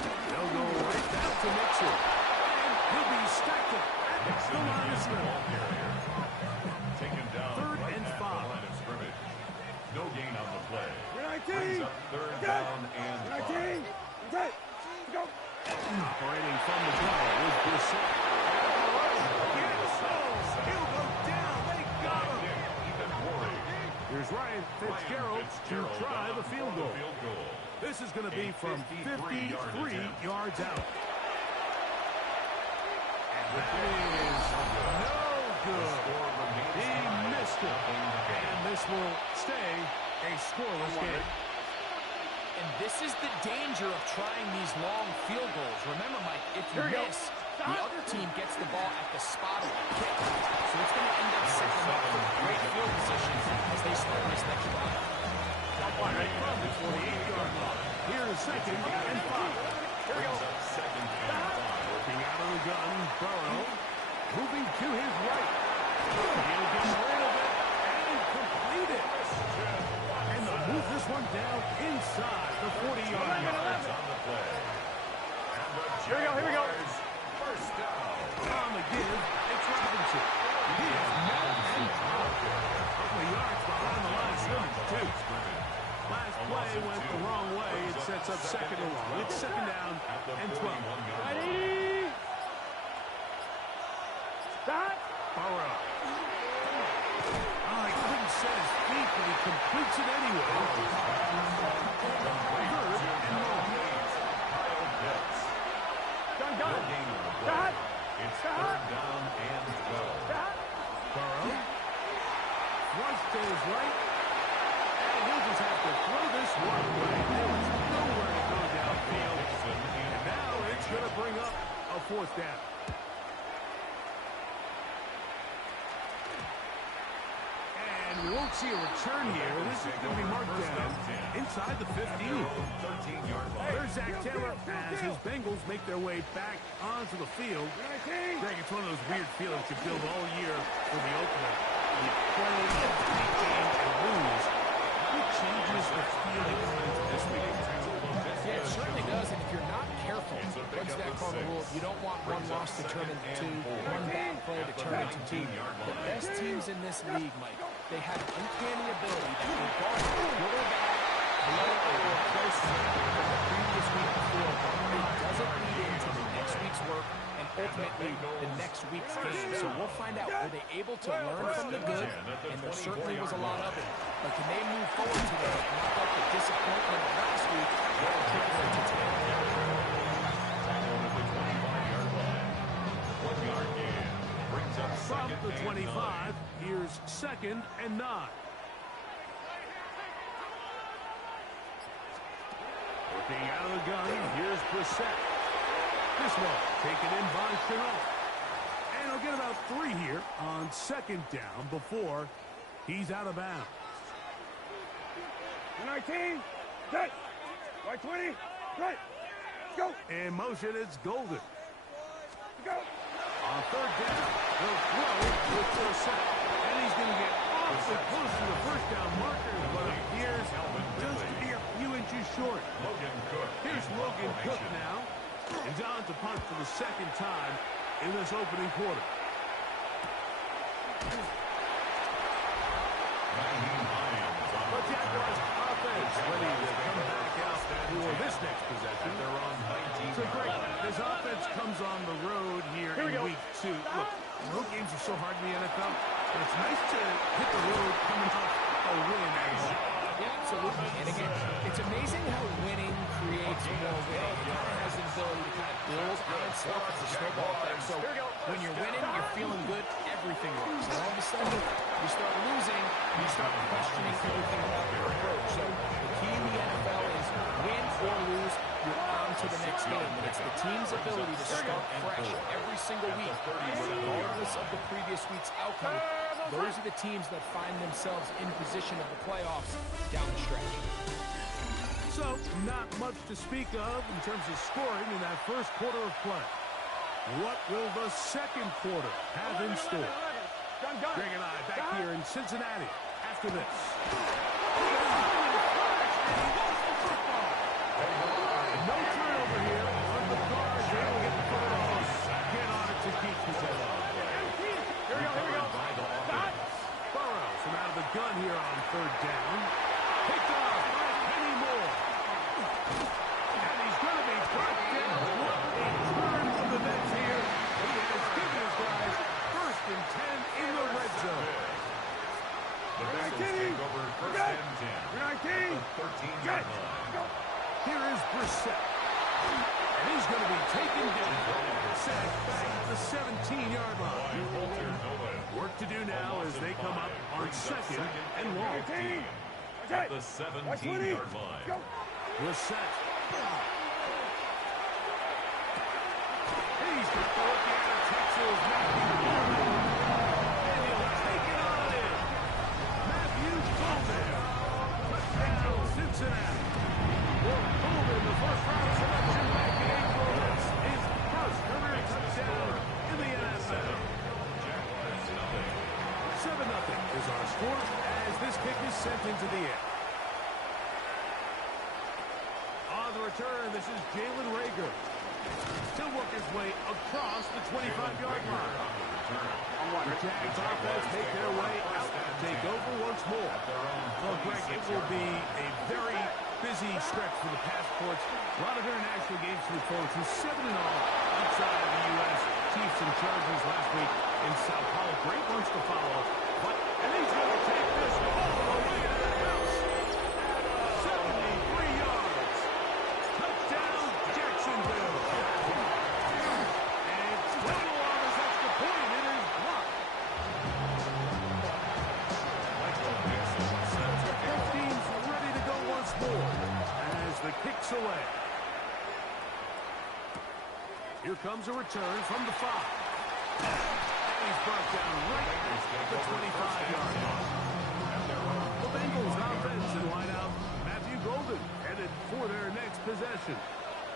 They'll go right down to Mixon. And he'll be stacked up at the line of scrimmage. Taken down 3rd and 5. line of scrimmage. No gain on the play. 19. Brings up 3rd down and 5. 19. Okay. Go. Operating from the ground with Brissett. Yes, he'll go down. They got him. Even Worry. Here's Ryan Fitzgerald to try the field goal. This is going to be from 53 yards out. And that is no good. He missed it. And this will stay a scoreless game. And this is the danger of trying these long field goals. Remember, Mike, if you miss, the other team gets the ball at the spot of the kick. So it's going to end up setting them up for great field position as they start this next drive. Right from the 48-yard line. Here's 2nd and 5. Here we go. 2nd and 5. Working out of the gun, Burrow. Moving to his right. He'll get rid of it and complete it. And they'll move this one down inside the 40-yard line. On the play. Here we go. 1st down. On the give, it's Robinson. He is not in trouble. A couple of yards behind the line of scrimmage, too. Last play went the wrong way. It sets up 2nd and long. It's 2nd down and 12. Ready. Stop. Burrow. Oh, he couldn't set his feet, but he completes it anyway. 3rd and long. Done. Stop. It's 3rd down and 12. Stop. Burrow. Rush to his right. And he'll just have to throw this one away. There's nowhere to go downfield. And now it's going to bring up a 4th down. And we won't see a return here. This is going to be marked down inside the 15. 13-yard line. There's Zach Taylor as his Bengals make their way back onto the field. Greg, it's one of those weird feelings you build all year for the opener. You play a big game and lose. It changes the feeling going into this week. Yeah, it certainly does. And if you're not careful, what's that cardinal rule? You don't want one loss to turn into 2, one bad play to turn into 2. The best teams in this league, Mike, they have an uncanny ability that regardless of good or bad, blow or close from the previous week before, it doesn't lead into the next week's work and ultimately the next week's game. So we'll find out, were they able to learn from the good? And there certainly was a lot of it. But can they move forward today and not let the disappointment of last week trickle into today? From the 25, here's 2nd and 9. Working out of the gun, here's Brissett. This one taken in by Chenault. And he'll get about 3 here on 2nd down before he's out of bounds. 19. Set. Right 20. Right. Go. In motion, it's Golden. Go. On 3rd down, he'll throw with Brissett. And he's going to get awfully close to the 1st down marker, but it appears just to be a few inches short. Here's Logan Cook now. And down to punt for the 2nd time in this opening quarter. The Jaguars offense ready to come back out for this next possession. So great. This offense comes on the road here in week 2. Look, road games are so hard in the NFL, but it's nice to hit the road coming off a win at home. Yeah, absolutely. And again, it's amazing how winning creates more winning. It kind of has the ability to kind of build on itself. It's a snowball effect. So when you're winning, you're feeling good, everything works. And all of a sudden, you start losing, you start questioning everything about your approach. So the key in the NFL is win or lose, you're on to the next game. And it's the team's ability to start fresh every single week, regardless of the previous week's outcome. Those are the teams that find themselves in position of the playoffs down the stretch. So, not much to speak of in terms of scoring in that first quarter of play. What will the second quarter have in store? Greg and I back here in Cincinnati after this. No turnover here on the Cards. They will get the football. Get on it to keep possession. Here we go. Burrows from out of the gun here on third down. Picked off by Kenny Moore. And he's going to be brought down. What a turn of events here. He has given his guys first and 10 in the red zone. The Bengals take over first and 10. The 13-yard line. Here is Brissett. And he's going to be taken down. Sacked back at the 17-yard line. Work to do now as they come up on second and long. At the 17-yard line. Brissett. He's got the look out of Texas. And he'll take it on in. Matthew Golden. Touchdown, Cincinnati. Well, Golden, the first round selection back in April. That's his first career touchdown in the NFL. 7-0 is our score as this kick is sent into the air. On the return, this is Jalen Reagor. He'll work his way across the 25-yard line. The Jags offense make their way out to take over once more. Well, Greg, it will be a very busy stretch for the passports. A lot of international games to look forward to. 7-0 outside of the U.S. Chiefs and Chargers last week in Sao Paulo. Great ones to follow. And he's going to take this all the way to the house. 73 yards. Touchdown, Jacksonville. And Twaddle on his extra point. It is blocked. Both teams ready to go once more as the kick's away. Here comes a return from the 5. And he's brought down right at the 25-yard line. The Bengals offense and wideout Matthew Golden headed for their next possession.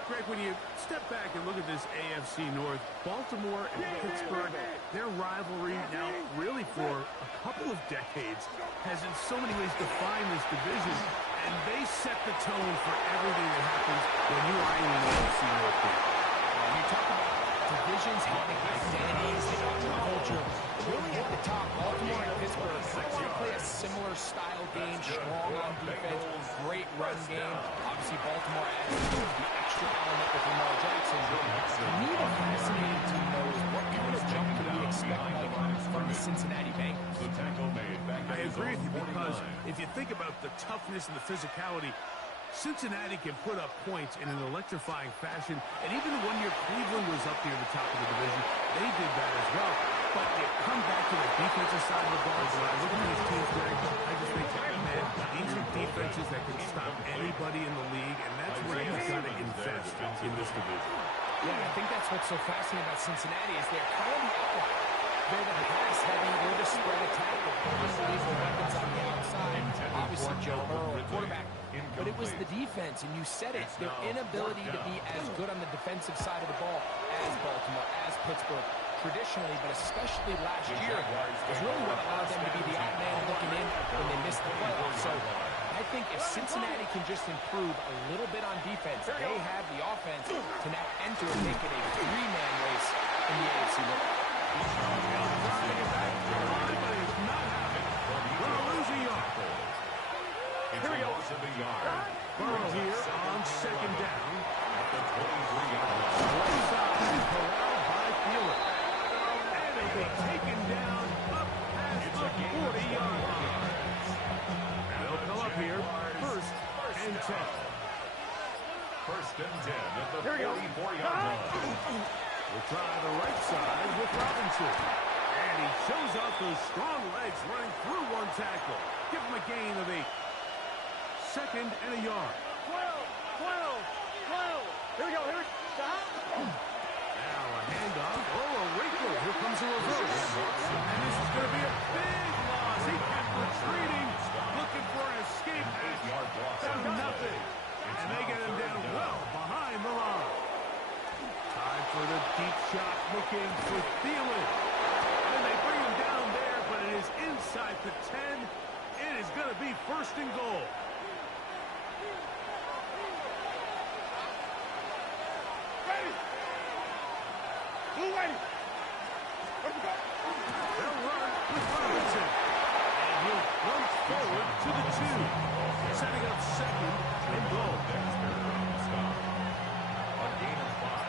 Greg, when you step back and look at this AFC North, Baltimore and Pittsburgh, their rivalry now really for a couple of decades has in so many ways defined this division, and they set the tone for everything that happens when you are in the AFC North game. You talk about divisions having identities, they have culture. Really at the top, Baltimore and Pittsburgh they play a similar style game, strong on defense, great run game. Obviously, Baltimore adds the extra element with Lamar Jackson. To me, the fascinating team, though, is what kind of jump can we expect from the Cincinnati Bengals? I agree with you because if you think about the toughness and the physicality, Cincinnati can put up points in an electrifying fashion, and even one year Cleveland was up near the top of the division, they did that as well. But you come back to the defensive side of the ball. When I look at these teams, Greg, I just think, man, these are defenses that can stop anybody in the league, and that's where you've got to invest in this division. Yeah, I think that's what's so fascinating about Cincinnati is they're kind of the outlier. They're the pass heavy, they're the spread attack with unbelievable weapons on the outside. Obviously, Joe Burrow, quarterback. But it was the defense, and you said it, their inability to be as good on the defensive side of the ball as Baltimore, as Pittsburgh, traditionally, but especially last year, was really what allowed them to be the odd man looking in when they missed the playoffs. So I think if Cincinnati can just improve a little bit on defense, they have the offense to now enter and make it a three-man race in the AFC North. Here we go. Burrow here on second down. At the 23-yard line. One side is corralled by Fielder. And he'll be taken down up past the 40-yard line. And they'll come up here. First and 10. First and 10 at the 44-yard line. We'll try the right side with Robinson. And he shows off those strong legs running through one tackle. Give him a gain of 8. Second and a yard. 12. Here we go. Now a handoff. Oh, a wrinkle. Here comes a reverse. And this is going to be a big loss. He kept retreating, looking for an escape hatch. Down nothing. And they get him down well behind the line. Time for the deep shot, looking for Thielen. And they bring him down there, but it is inside the 10. It is going to be first and goal. They'll run with Robinson. And he'll run forward to the 2. Setting up second and goal. A gain of 5.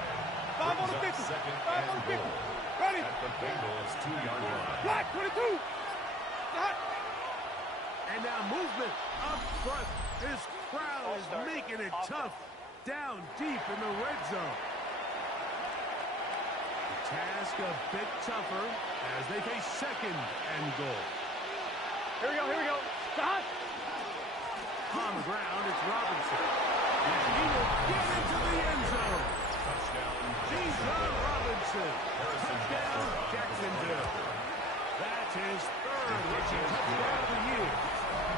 5 on the 50. Second 5 on and the 50. goal. Ready. At the Bengals' 2-yard line. Black 22. Hot. And now movement up front. This crowd is making it tough down deep in the red zone. The task a bit tougher as they face second and goal. Here we go. Hot. On the ground, it's Robinson. And he will get into the end zone. Touchdown. Bijan Robinson. Touchdown, Jacksonville. That's his third rushing touchdown of the year.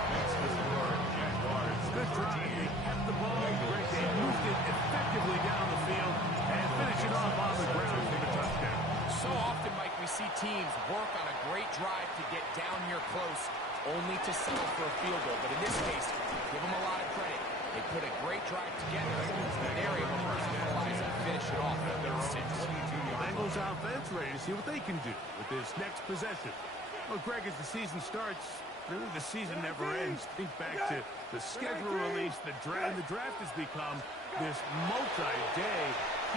Next is the word, Jaguars. Good drive. They kept the ball. They moved it effectively down the field and finish it off on the ground for the touchdown. So often, Mike, we see teams work on a great drive to get down here close, only to settle for a field goal. But in this case, give them a lot of credit. They put a great drive together, and they're able to capitalize and finish it off at their 6. Bengals offense ready to see what they can do with this next possession. Well, Greg, as the season starts, really the season never ends. Think back to the schedule release, the draft. The draft has become this multi-day,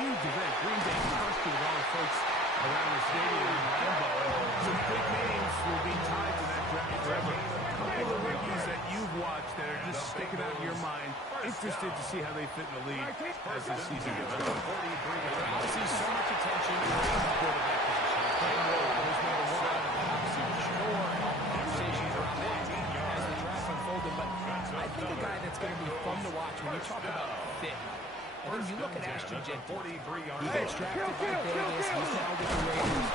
huge event. Green Bay crushed it with all the folks around the stadium in Lambeau. Some big names will be tied to that draft forever. A couple of rookies that you've watched that are just sticking out in your mind. Interested to see how they fit in the league as the season gets going. Obviously, so much attention to the quarterback position. Playing role was number 1. Obviously, Shore and all the conversations around that as the draft unfolded. But I think a guy that's going to be fun to watch when you talk about fit. I think you look at Ashton Jenkins. He gets drafted by Vegas. He's now with the Raiders.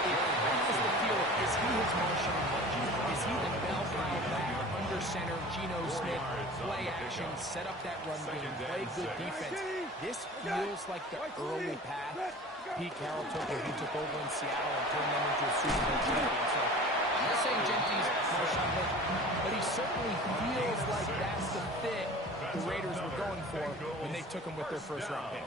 It has the feel, is he his Marshawn Lynch? Is he the bell cow back under center, Geno Smith, play action, set up that run game, play good defense? This feels like the early path Pete Carroll took when he took over in Seattle and turned them into a Super Bowl champion. So I'm not saying Jenkins is Marshawn Lynch, but he certainly feels like that's the fit the Raiders were going for when they took him with their first-round pick.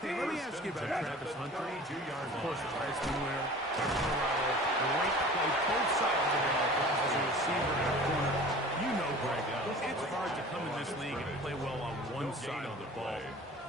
Hey, let me ask you about Travis Hunter. Of course, the Heisman winner, Colorado, great play both sides of the ball as a receiver and a corner. You know, Greg, it's hard to come in this league and play well on one side of the ball.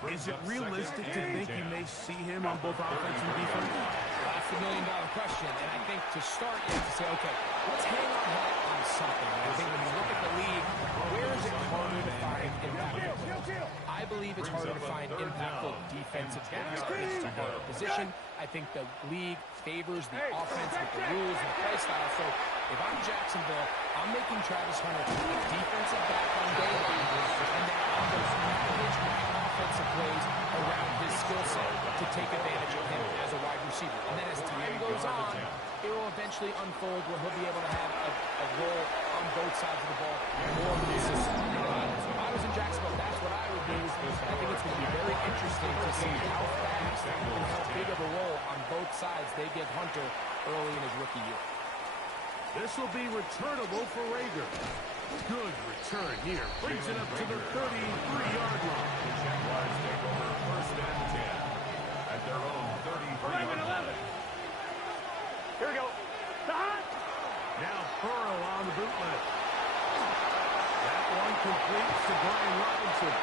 Is it realistic to think you may see him on both offense and defense? That's the million-dollar question, and I think to start, you have to say, okay, let's hang our hat on something. And I think when you look at the league, where is it harder to find impactful? I believe it's harder to find impactful defensive backs. It's a harder position. I think the league favors the offense with the rules and the play style. So if I'm Jacksonville, I'm making Travis Hunter a defensive back on day one, and then I'm going to package my offensive plays around his skill set to take advantage of him as a wide receiver. And then as time goes on, it will eventually unfold where he'll be able to have a role on both sides of the ball more consistently. So if I was in Jacksonville, that's what I would do. I think it's going to be very interesting to see how fast and how big of a role on both sides they give Hunter early in his rookie year. This will be returnable for Rager. Good return here. Brings it up to the 33-yard line. The Jaguars take over first and 10 at their own 33-yard line. Here we go. Now Burrow on the bootleg. That one completes to Brian Robinson.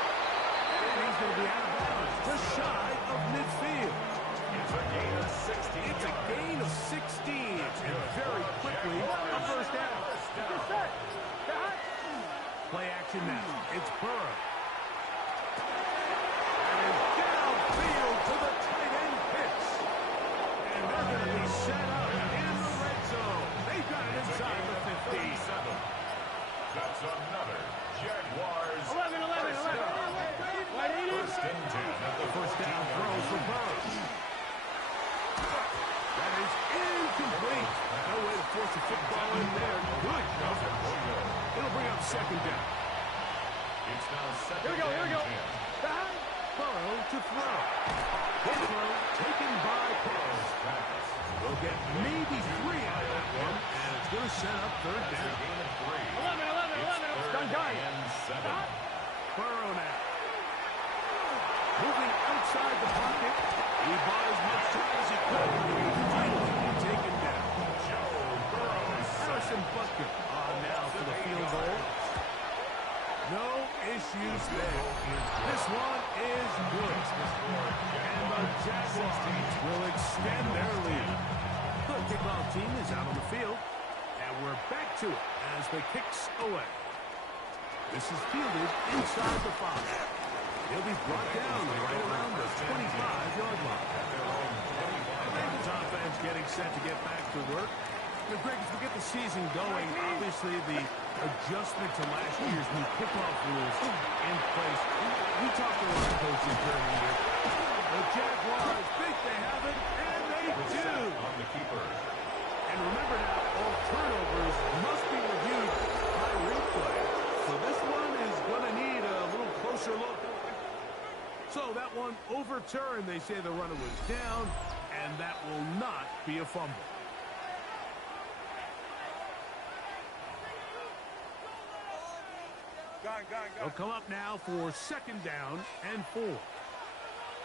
And he's going to be out of bounds, just shy of midfield. It's a gain of 16. It's a gain of 16. And very quickly, a first down. get maybe 3 out of that one, and it's going to set up third down. 11. Done. And 7. Burrow now. Moving outside the pocket. He bought as much time as he could. He's finally taken down. Joe Burrow. Harrison Butker on now for the field goal. No issues there. This one is good. And the Jaguars will extend their lead. The kickoff team is out on the field. And we're back to it as the kicks away. This is fielded inside the 5. He'll be brought down right around the 25-yard line. Bengals offense getting set to get back to work. But Greg, as we get the season going, obviously the adjustment to last year's new kickoff rules in place. We talked to a lot of coaches during the year. The Jaguars think they have it, and they do. On the keeper. And remember now, all turnovers must be reviewed by replay. So this one is going to need a little closer look. So that one overturned. They say the runner was down, and that will not be a fumble. They'll come up now for second down and 4.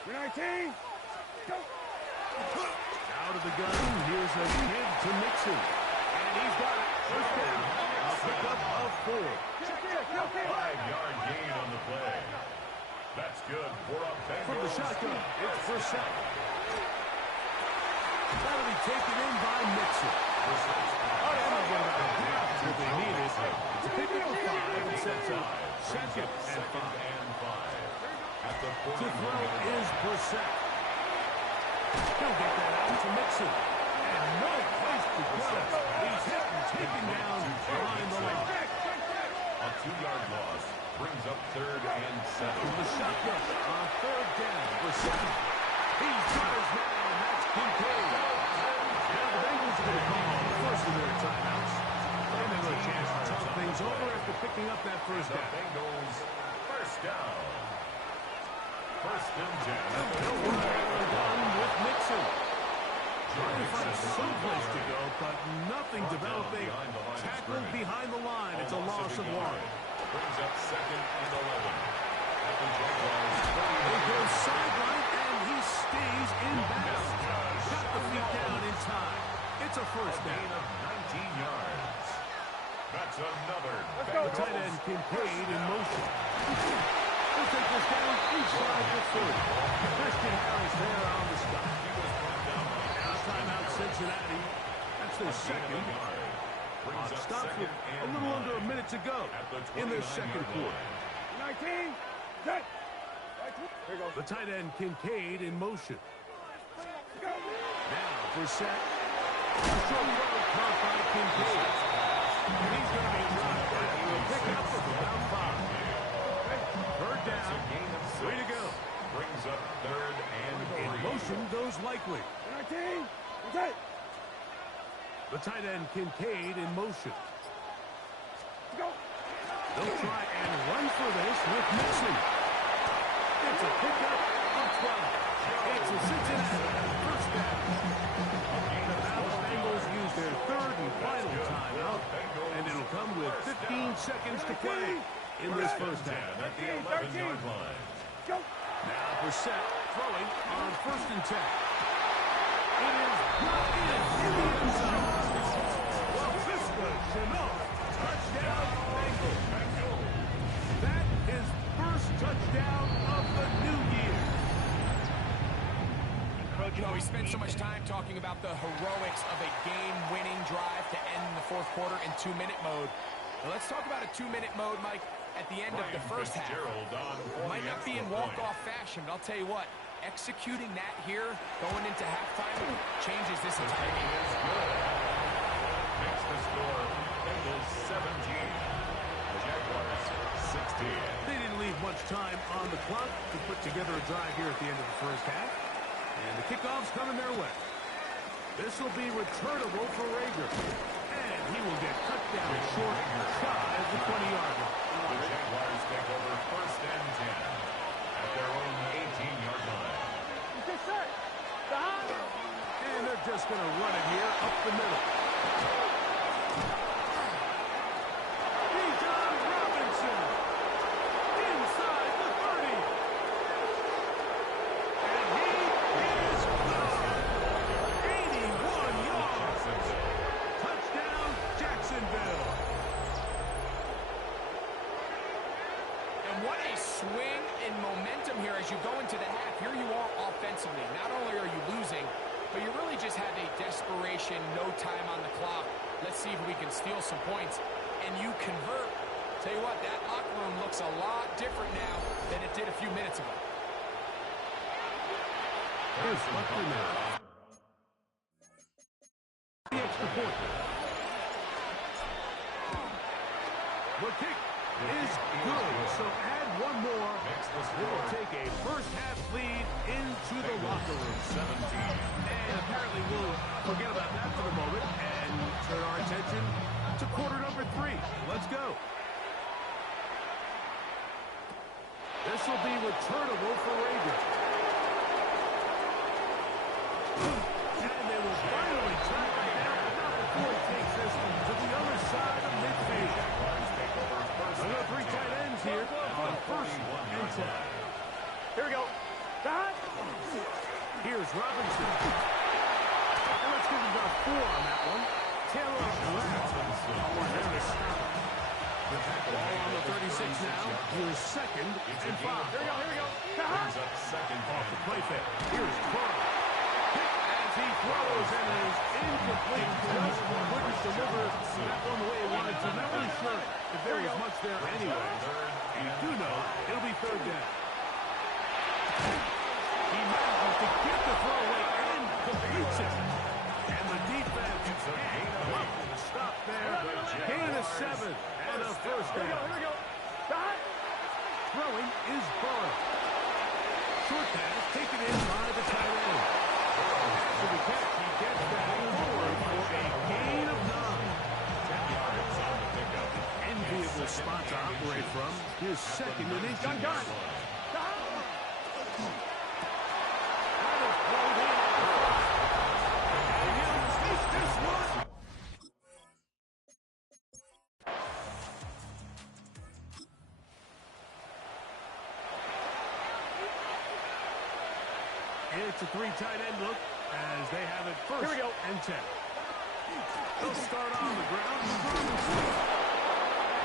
19. Go. Out of the gun, here's a kid to Mixon. And he's got it. First down. A pickup of 4. 5-yard gain on the play. That's good for a Bengals. From the shotgun, it's Brissett. That'll be taken in by Mixon. Oh, yeah, they'll get about a half if they need it. It's a pickup of 5 and sets up second and 5. To throw is Brissett. He'll get that out to Mixon. And no place to go. He's hit and taken down behind the line. A 2-yard loss brings up third and 7. To the shotgun on third down. Brissett. He's got his man, and that's Kincaid. Now the Bengals are going to call the first of their timeouts. And they'll have a chance to talk things over after picking up that first down. Bengals first down. First and 10. They'll run and gun with Mixon. Trying to find someplace to go, but nothing developing. Tackled behind the line. It's a loss of 1. Brings up second and 11. At the Jaguars. He goes sideline, and he stays in bounds. Got the feet down in time. It's a first Gain down. of 19 yards. That's another. The tight end Kincaid in motion. He'll take this down inside the 30. Christian Harris there on the stop. Now timeout Cincinnati. That's their second. Stops with a little under a minute to go in their second quarter. 19. Set. Here you go. The tight end Kincaid in motion. Go. Now Brissett. Short road caught by Kincaid. He's going to be dropped back. He'll pick it up for about 5. Third down. 3 to go. Brings up third and 3. In motion goes Likely. 19. Set. The tight end Kincaid in motion. Go. They'll try and run for this with Mixon. It's a pickup of 12. It's a Cincinnati first down. Now the Bengals use their third and final timeout, and it'll come with 15 seconds to play in this first half. At the 11-yard line. Go. Now Brissett throwing on first and 10. It is brought in the end zone. Laviska Shenault, touchdown Bengals. That is first touchdown of the new year. You know, we spent so much time talking about the heroics of a game-winning drive to end the fourth quarter in 2-minute mode. Now let's talk about a 2-minute mode, Mike, at the end of the first half. It might not be in walk-off fashion, but I'll tell you what, executing that here, going into halftime, changes this entire game. Makes the score Bengals 17. The Jaguars 16. They didn't leave much time on the clock to put together a drive here at the end of the first half. And the kickoff's coming their way. This will be returnable for Rager. And he will get cut down short shy of the 20-yard line. The Jaguars take over first and 10 at their own 18-yard line. Get set. Behind. And they're just going to run it here up the middle. Bijan Robinson inside the 30. And he is gone. 81 yards. Touchdown, Jacksonville. And what a swing in momentum here as you go into the half. Here you are offensively. Not only are you losing, but you really just have a desperation, no time on the clock. Let's see if we can steal some points. And you convert. Tell you what, that locker room looks a lot different now than it did a few minutes ago. Here's Buckley now. The extra point. The kick is good. So add one more. It'll take a first-half lead into the locker room. 17. And apparently we'll forget about that for the moment and turn our attention to quarter number 3. Let's go. This will be returnable for Rager. And they will finally track it down, but not before he takes this to the other side of midfield. Another 3 tight ends here on first and 10. Here we go. Cut. Here's Robinson. And let's give him about 4 on that one. Taylor Grant. Oh, there to stop it. Ball on the 36 now. Here's second and 5. Here we go. Brings up second Off the down. play fake. Here's Burrow. As he throws and is incomplete. Just couldn't deliver that one the way he wanted to. Not really sure if there was much there anyway. You do know it'll be third down. He manages to get the throw away and completes it. And the defense can't stop there. Gain of 7 and a first down. Here we go. Cut. Throwing is Burrow. Short pass taken in by the tight end. To the catch, he gets that forward for a gain of 9. 10 yards on the pickup. Enviable spot to operate from. His second and inches. Gun. That is played in. And he'll take this one. It's a 3 tight end look as they have it first. Here we go. And 10. They'll start on the ground.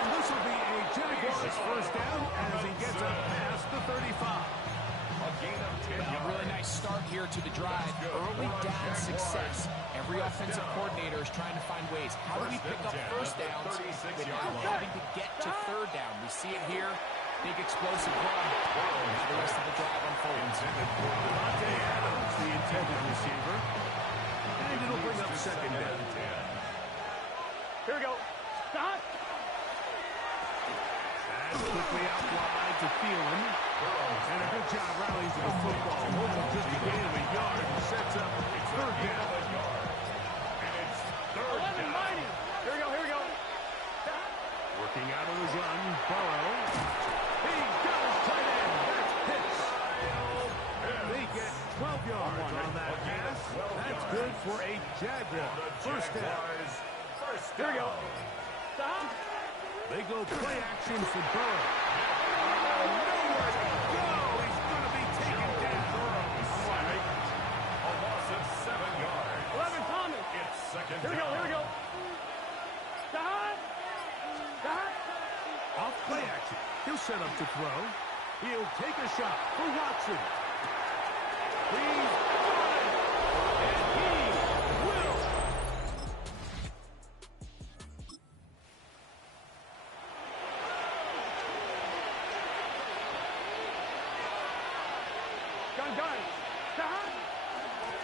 And this will be a Jaguars first down as he gets up past the 35. A gain of 10 A yards. really nice start here to the drive. Early down success. Every offensive coordinator is trying to find ways. How do we pick up first downs without having to get to third down? We see it here. Big explosive run. As the rest of the drive unfolds. Devontae Adams, the intended receiver. And it'll bring up second down. Here we go. Cut. And quickly out wide to Thielen. And a good job rallying to the football. Holds just a gain of a yard and sets up third down. And it's third 11 down. mighty. Here we go. Working out of his run, Burrow. He got his tight end. That's Pitts. They get 12 yards on that pass. That's good for a Jaguar first down. Here we go. Stop. They go play action for Burrow. Nowhere to go. He's going to be taken down. A loss of 7 yards. 11 Thomas. It's second Here we down. go. Stop. Off play action. He'll set up to throw. He'll take a shot for Watson. He's got it. And he will. Gun. Stop.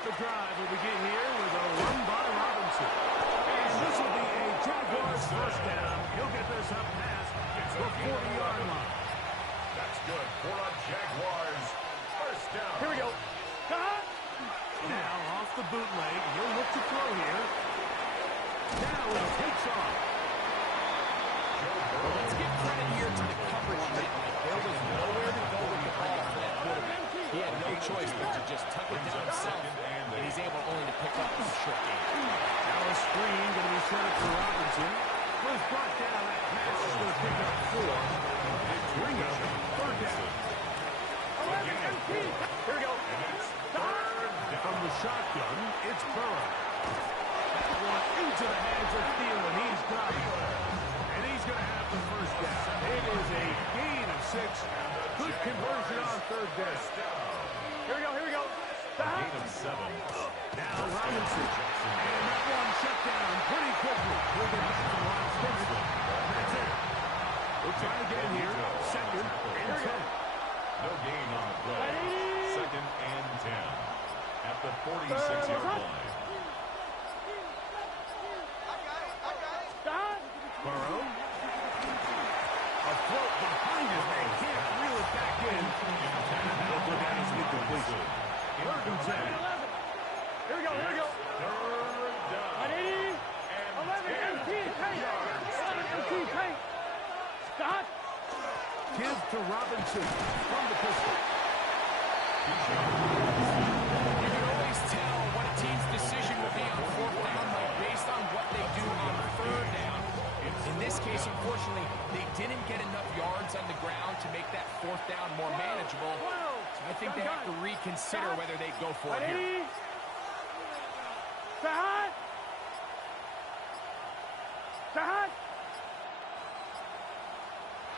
The drive will begin here with a run by Robinson. And this will be a Jaguars first down. He'll get this up past the 40-yard line. That's good for a Jaguars first down. Here we go. Stop. Now off the bootleg. He'll look to throw here. Now he takes off. Let's give credit here to the coverage unit. There was nowhere to go with the ball for that quarterback. He had no choice but to just tuck it down himself, and he's able only to pick up a short gain. Now a screen going to be set up for Robinson. Was brought down. That pass is going to pick up 4. It's Ringo. Third down. Here we go. From the shotgun, it's Burrow. That one into the hands of Thielen. He's got it. And he's going to have the first down. It is a gain of 6. Good conversion on third down. Here we go. Gain of 7. Now Robinson. And that one shut down pretty quickly. We'll get back to the line of scrimmage. That's it. We'll try again here. Second and 10. No gain on the play. Second and 10. At the 46-yard line. Burrow. A float behind his man. Can't reel it back in. That'll go down as incompletion. Third and 10. Here we go. Third down. 11 MT tank. Stop. Give to Robinson from the pistol. You can always tell what a team's decision will be on fourth down, Mike, based on what they do on third down. In this case, unfortunately, they didn't get enough yards on the ground to make that fourth down more manageable. So I think they have to reconsider whether they go for it here.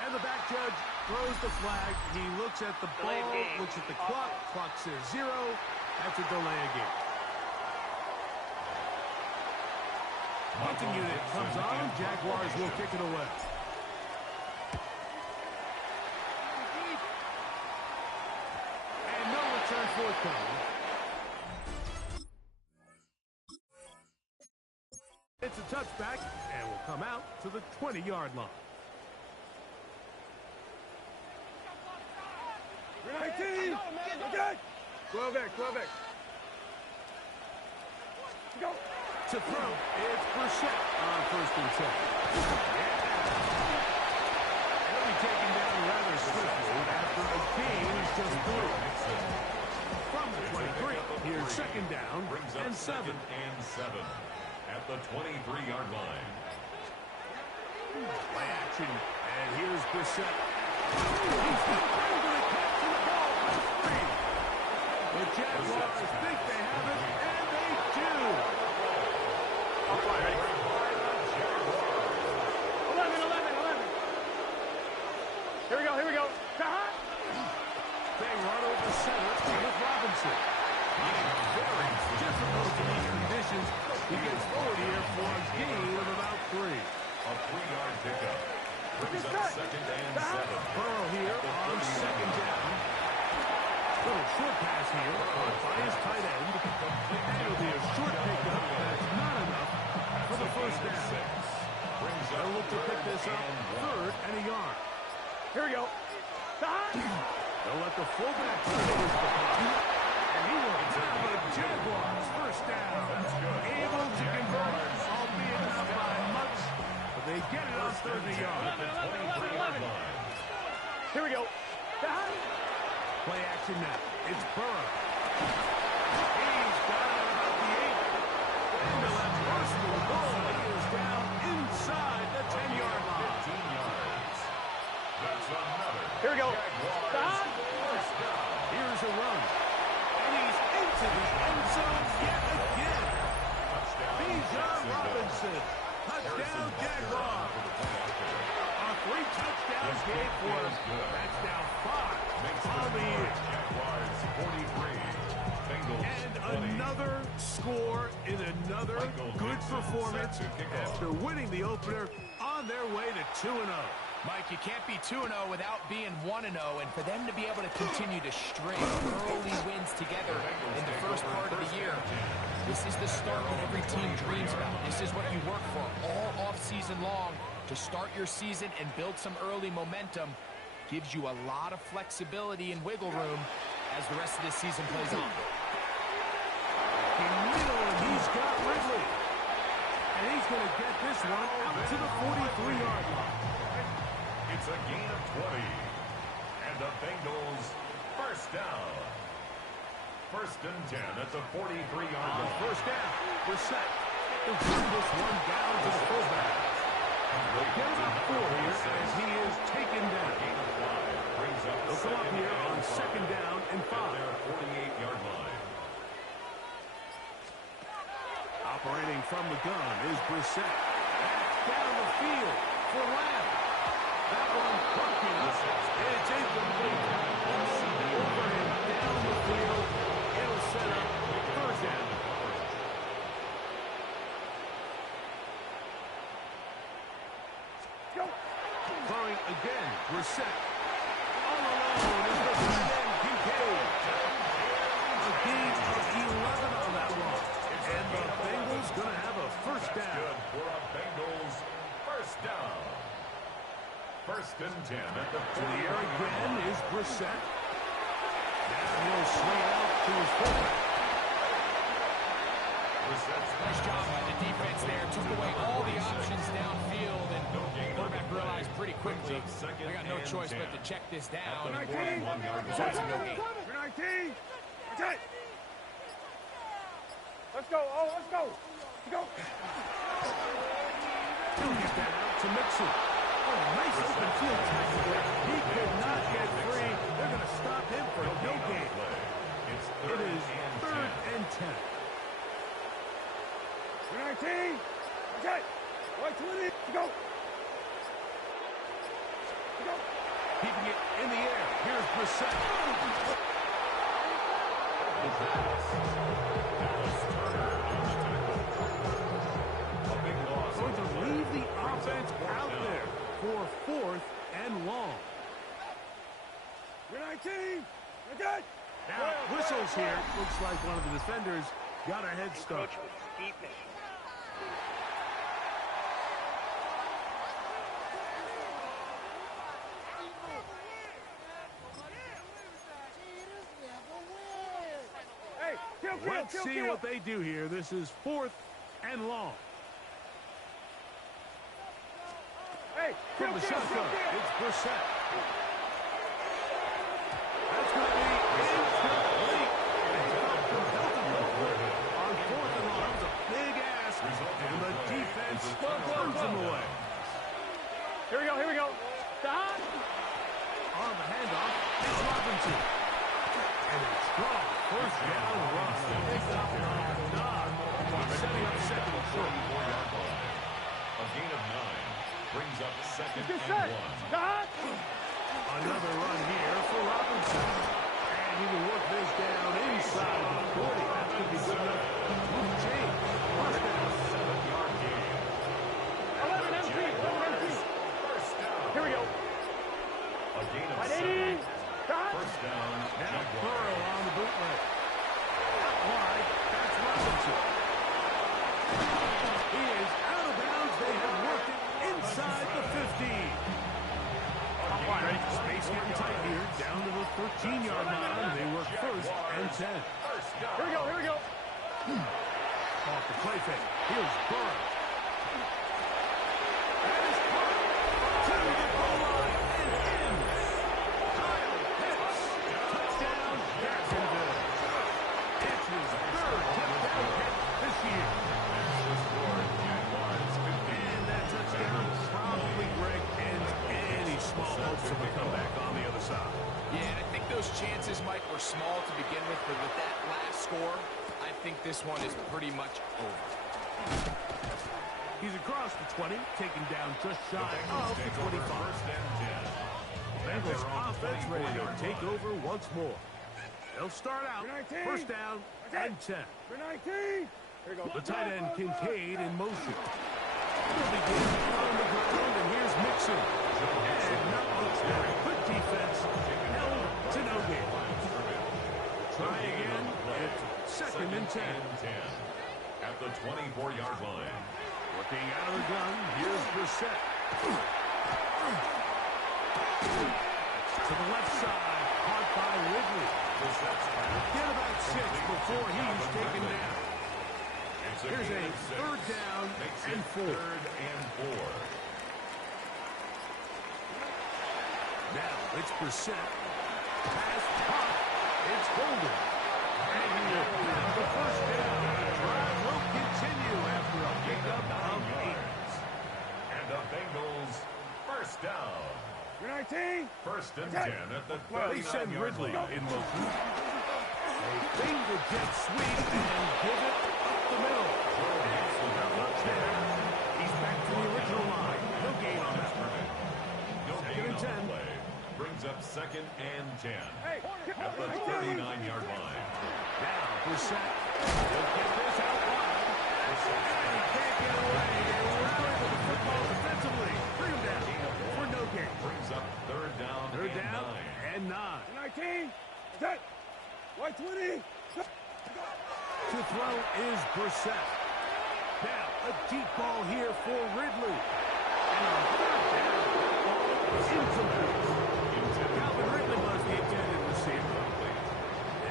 And the back judge throws the flag. He looks at the ball, looks at the clock. Clock says 0. That's a delay again. Punting unit comes on. Jaguars will kick it away. And no return forthcoming. It's a touchback, and will come out to the 20-yard line. Okay. Go back. Go. To throw, it's Brissett on first and 10. He'll be taken down rather swiftly after a gain is just 3. From the 23, here's second down and 7. And 7 at the 23-yard line. Play action, and here's Brissett. He's not going to catch the ball by 3. The Jaguars think they have it, and they do. 11. Here we go. They run over center with Robinson. Very difficult in these conditions. He gets forward here for a gain of about 3. A 3-yard pickup. Brings up second and 7. Burrow here on second down. Little short pass here by his tight end. It'll be a short pickup. That's not enough for the first down. They'll look to pick this up third and a yard. Here we go. They'll let the fullback finish the punt. And he will have the Jaguars first down. Able to convert, albeit not by much, but they get it on third and yard. 11. Here we go. Play action now. It's Burrow. He's got it about the 8. And the left personal goal. He is down inside the 10-yard line. 15 yards. That's another. Here we go. Here's a run. And he's into the end zone yet again. Bijan Robinson. Touchdown, Jaguars. A 3-touchdown game for us. That's now 5 on the year. Jaguars 43. Bengals And another score in another good performance after winning the opener on their way to 2-0. Mike, you can't be 2-0 without being 1-0, and for them to be able to continue to string early wins together in the first part of the year, this is the start that every team dreams about. This is what you work for all off-season long to start your season and build some early momentum. Gives you a lot of flexibility and wiggle room as the rest of this season plays on. In the middle, and he's got Ridley. And he's going to get this one out to the 43-yard line. It's a gain of 20. And the Bengals first down. First and 10 at the 43-yard line. First down. Brissett. He'll bring this one down to the fullback. Get about 4 here as he is taken down. They'll come up here on second down and 5. 48-yard line. Operating from the gun is Brissett. Down the field for Lamb. That one bucking us. It's incomplete. Over and down the field. It'll set up third down. Go. Throwing again, Brissett. All alone is the tight end, Kincaid. A gain of 11 on that one. And the Bengals going to have a first down. Good for a Bengals first down. First and 10 at the To the air 40-yard again line. is Brissett. Now he'll swing out to his fullback. Nice job by the defense there. Took away all the options downfield, and the quarterback realized pretty quickly I got no choice but to check this down. So it's a no gain. 19. That's it. Let's go. Oh, let's go. Let's go. He'll get that out to Mixon. Oh, nice open field tackle there. He could not get free. They're going to stop him for no gain. It is third and 10. 19. That's it. 120. Let's go. Let's go. Keeping it in the air. Here's Brissett. Going to leave the offense out there for fourth and long. 19. That's it. Now, whistles here. Looks like one of the defenders got a head start. Hey, kill. Let's see what they do here. This is fourth and long. Hey, From the shotgun, it's Brissett. That's going to be incomplete. They felt compelled to go for it on fourth and long. That was a big ask, and the defense throws him away. Here we go. Stop. On the handoff, it's Robinson. And a strong first down run. Big up nod. Setting up second and short. A gain of 9 brings up second Get and set. 1. Stop. Another run here for Robinson. And he can work this down inside the 40. That could be good enough to change. First down. 7-yard gain. 11 MP. First down. Here we go. A gain of 180. 7. Stop. First down. Now Jaguars. Burrow on the bootleg. Out wide, that's Robinson. He is out of bounds. They have worked it inside the 15. Space getting tight here. Down to the 13-yard line. They work first and 10. First down. Here we go. Off the play fake. Here's Burrow. That is caught. To the goal line and in. Kyle Pitts. Touchdown, Jacksonville. It's his third touchdown hit this year. And that touchdown probably, Greg, ends any small hopes of a comeback on the other side. Yeah, and I think those chances, Mike, were small to begin with, but with that last score, I think this one is pretty much over. He's across the 20, taken down just shy of the 25. First and 10. Bengals offense ready to take over once more. They'll start out first down and 10. 19. Here we go. The tight end Kincaid in motion. He'll begin on the ground, and here's Mixon. And not looks there. Good defense. Held to no gain. Try again. It's second and 10. At the 24-yard line. Working out of the gun, here's Brissett. To the left side, caught by Ridley. Get about 6 before he's taken down. Here's a third down and 4. Third and 4. Now it's Brissett. Pass caught. It's Golden. And he will pick up the first down. The drive will continue after a pickup of 8. And the Bengals first down. You're 19. First and 10 at the They send 39-yard Ridley line. in motion. They feign the jet sweep and give it up the middle. Not much there. He's back to the original line. No gain on that one. No Second gain and on 10. the play. Brings up second and 10 Hey, at the 39-yard line. Now Brissett will get this out wide. And he can't get away. They rally with the football defensively. Bring him down for no gain. Brings up third down Third and down 9. and 9. you're 19. Set. White 20. To throw is Brissett. Now a deep ball here for Ridley. And a third down. Incomplete. Calvin Ridley was the intended receiver.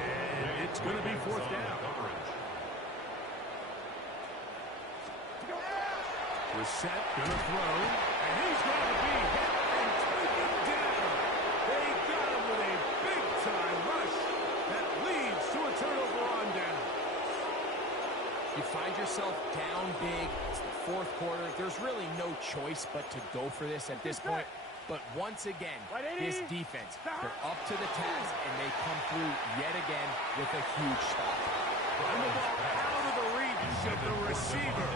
And it's going to be fourth down. Brissett going to throw. And he's going to be hit and taken down. They got him with a big-time rush that leads to a turnover on down. You find yourself down big. It's the fourth quarter. There's really no choice but to go for this at this point. But once again, this defense, they're up to the task, and they come through yet again with a huge stop. And the ball out of the reach of the receiver.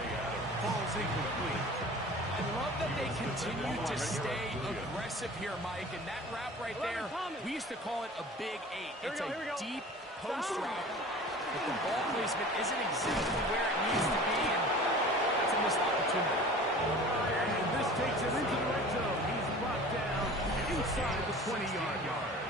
Falls incomplete. I love that they continue to stay aggressive here, Mike. And that route right there, we used to call it a big 8. It's a deep post route. But the ball placement isn't exactly where it needs to be, and that's a missed opportunity. And this takes him into the red zone. He's brought down inside the 20-yard line.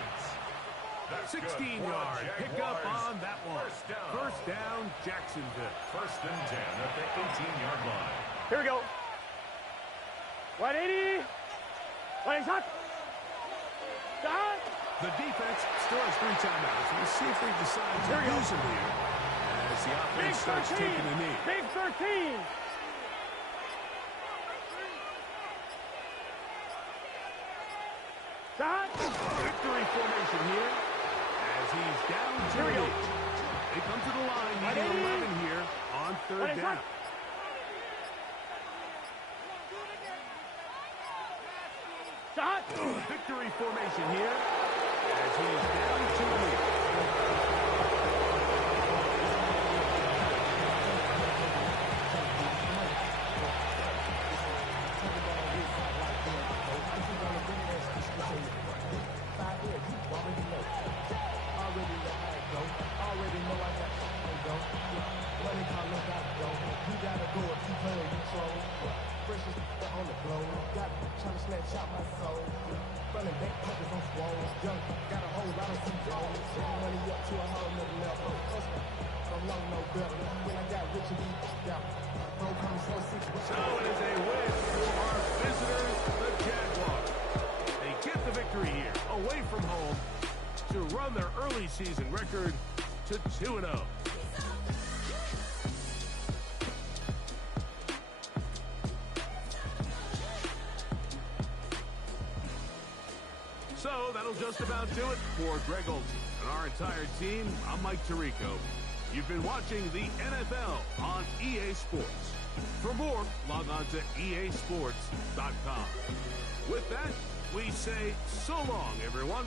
16-yard pickup on that one. First down, Jacksonville. First and 10 at the 18-yard line. Here we go. 180. 180. Shot. Shot. The defense still has 3 timeouts. We'll see if they decide to use them here as the offense starts taking a knee. Big 13. Shot. Victory formation here as he's down to Here we go. 8. They come to the line, needing 11 here on third down. Shot. Victory formation here as he's down to 8. So it is a win for our visitors, the Jaguars. They get the victory here, away from home, to run their early season record to 2-0. So that'll just about do it for Greg Olsen and our entire team. I'm Mike Tirico. You've been watching the NFL on EA Sports. For more, log on to easports.com. With that, we say so long, everyone.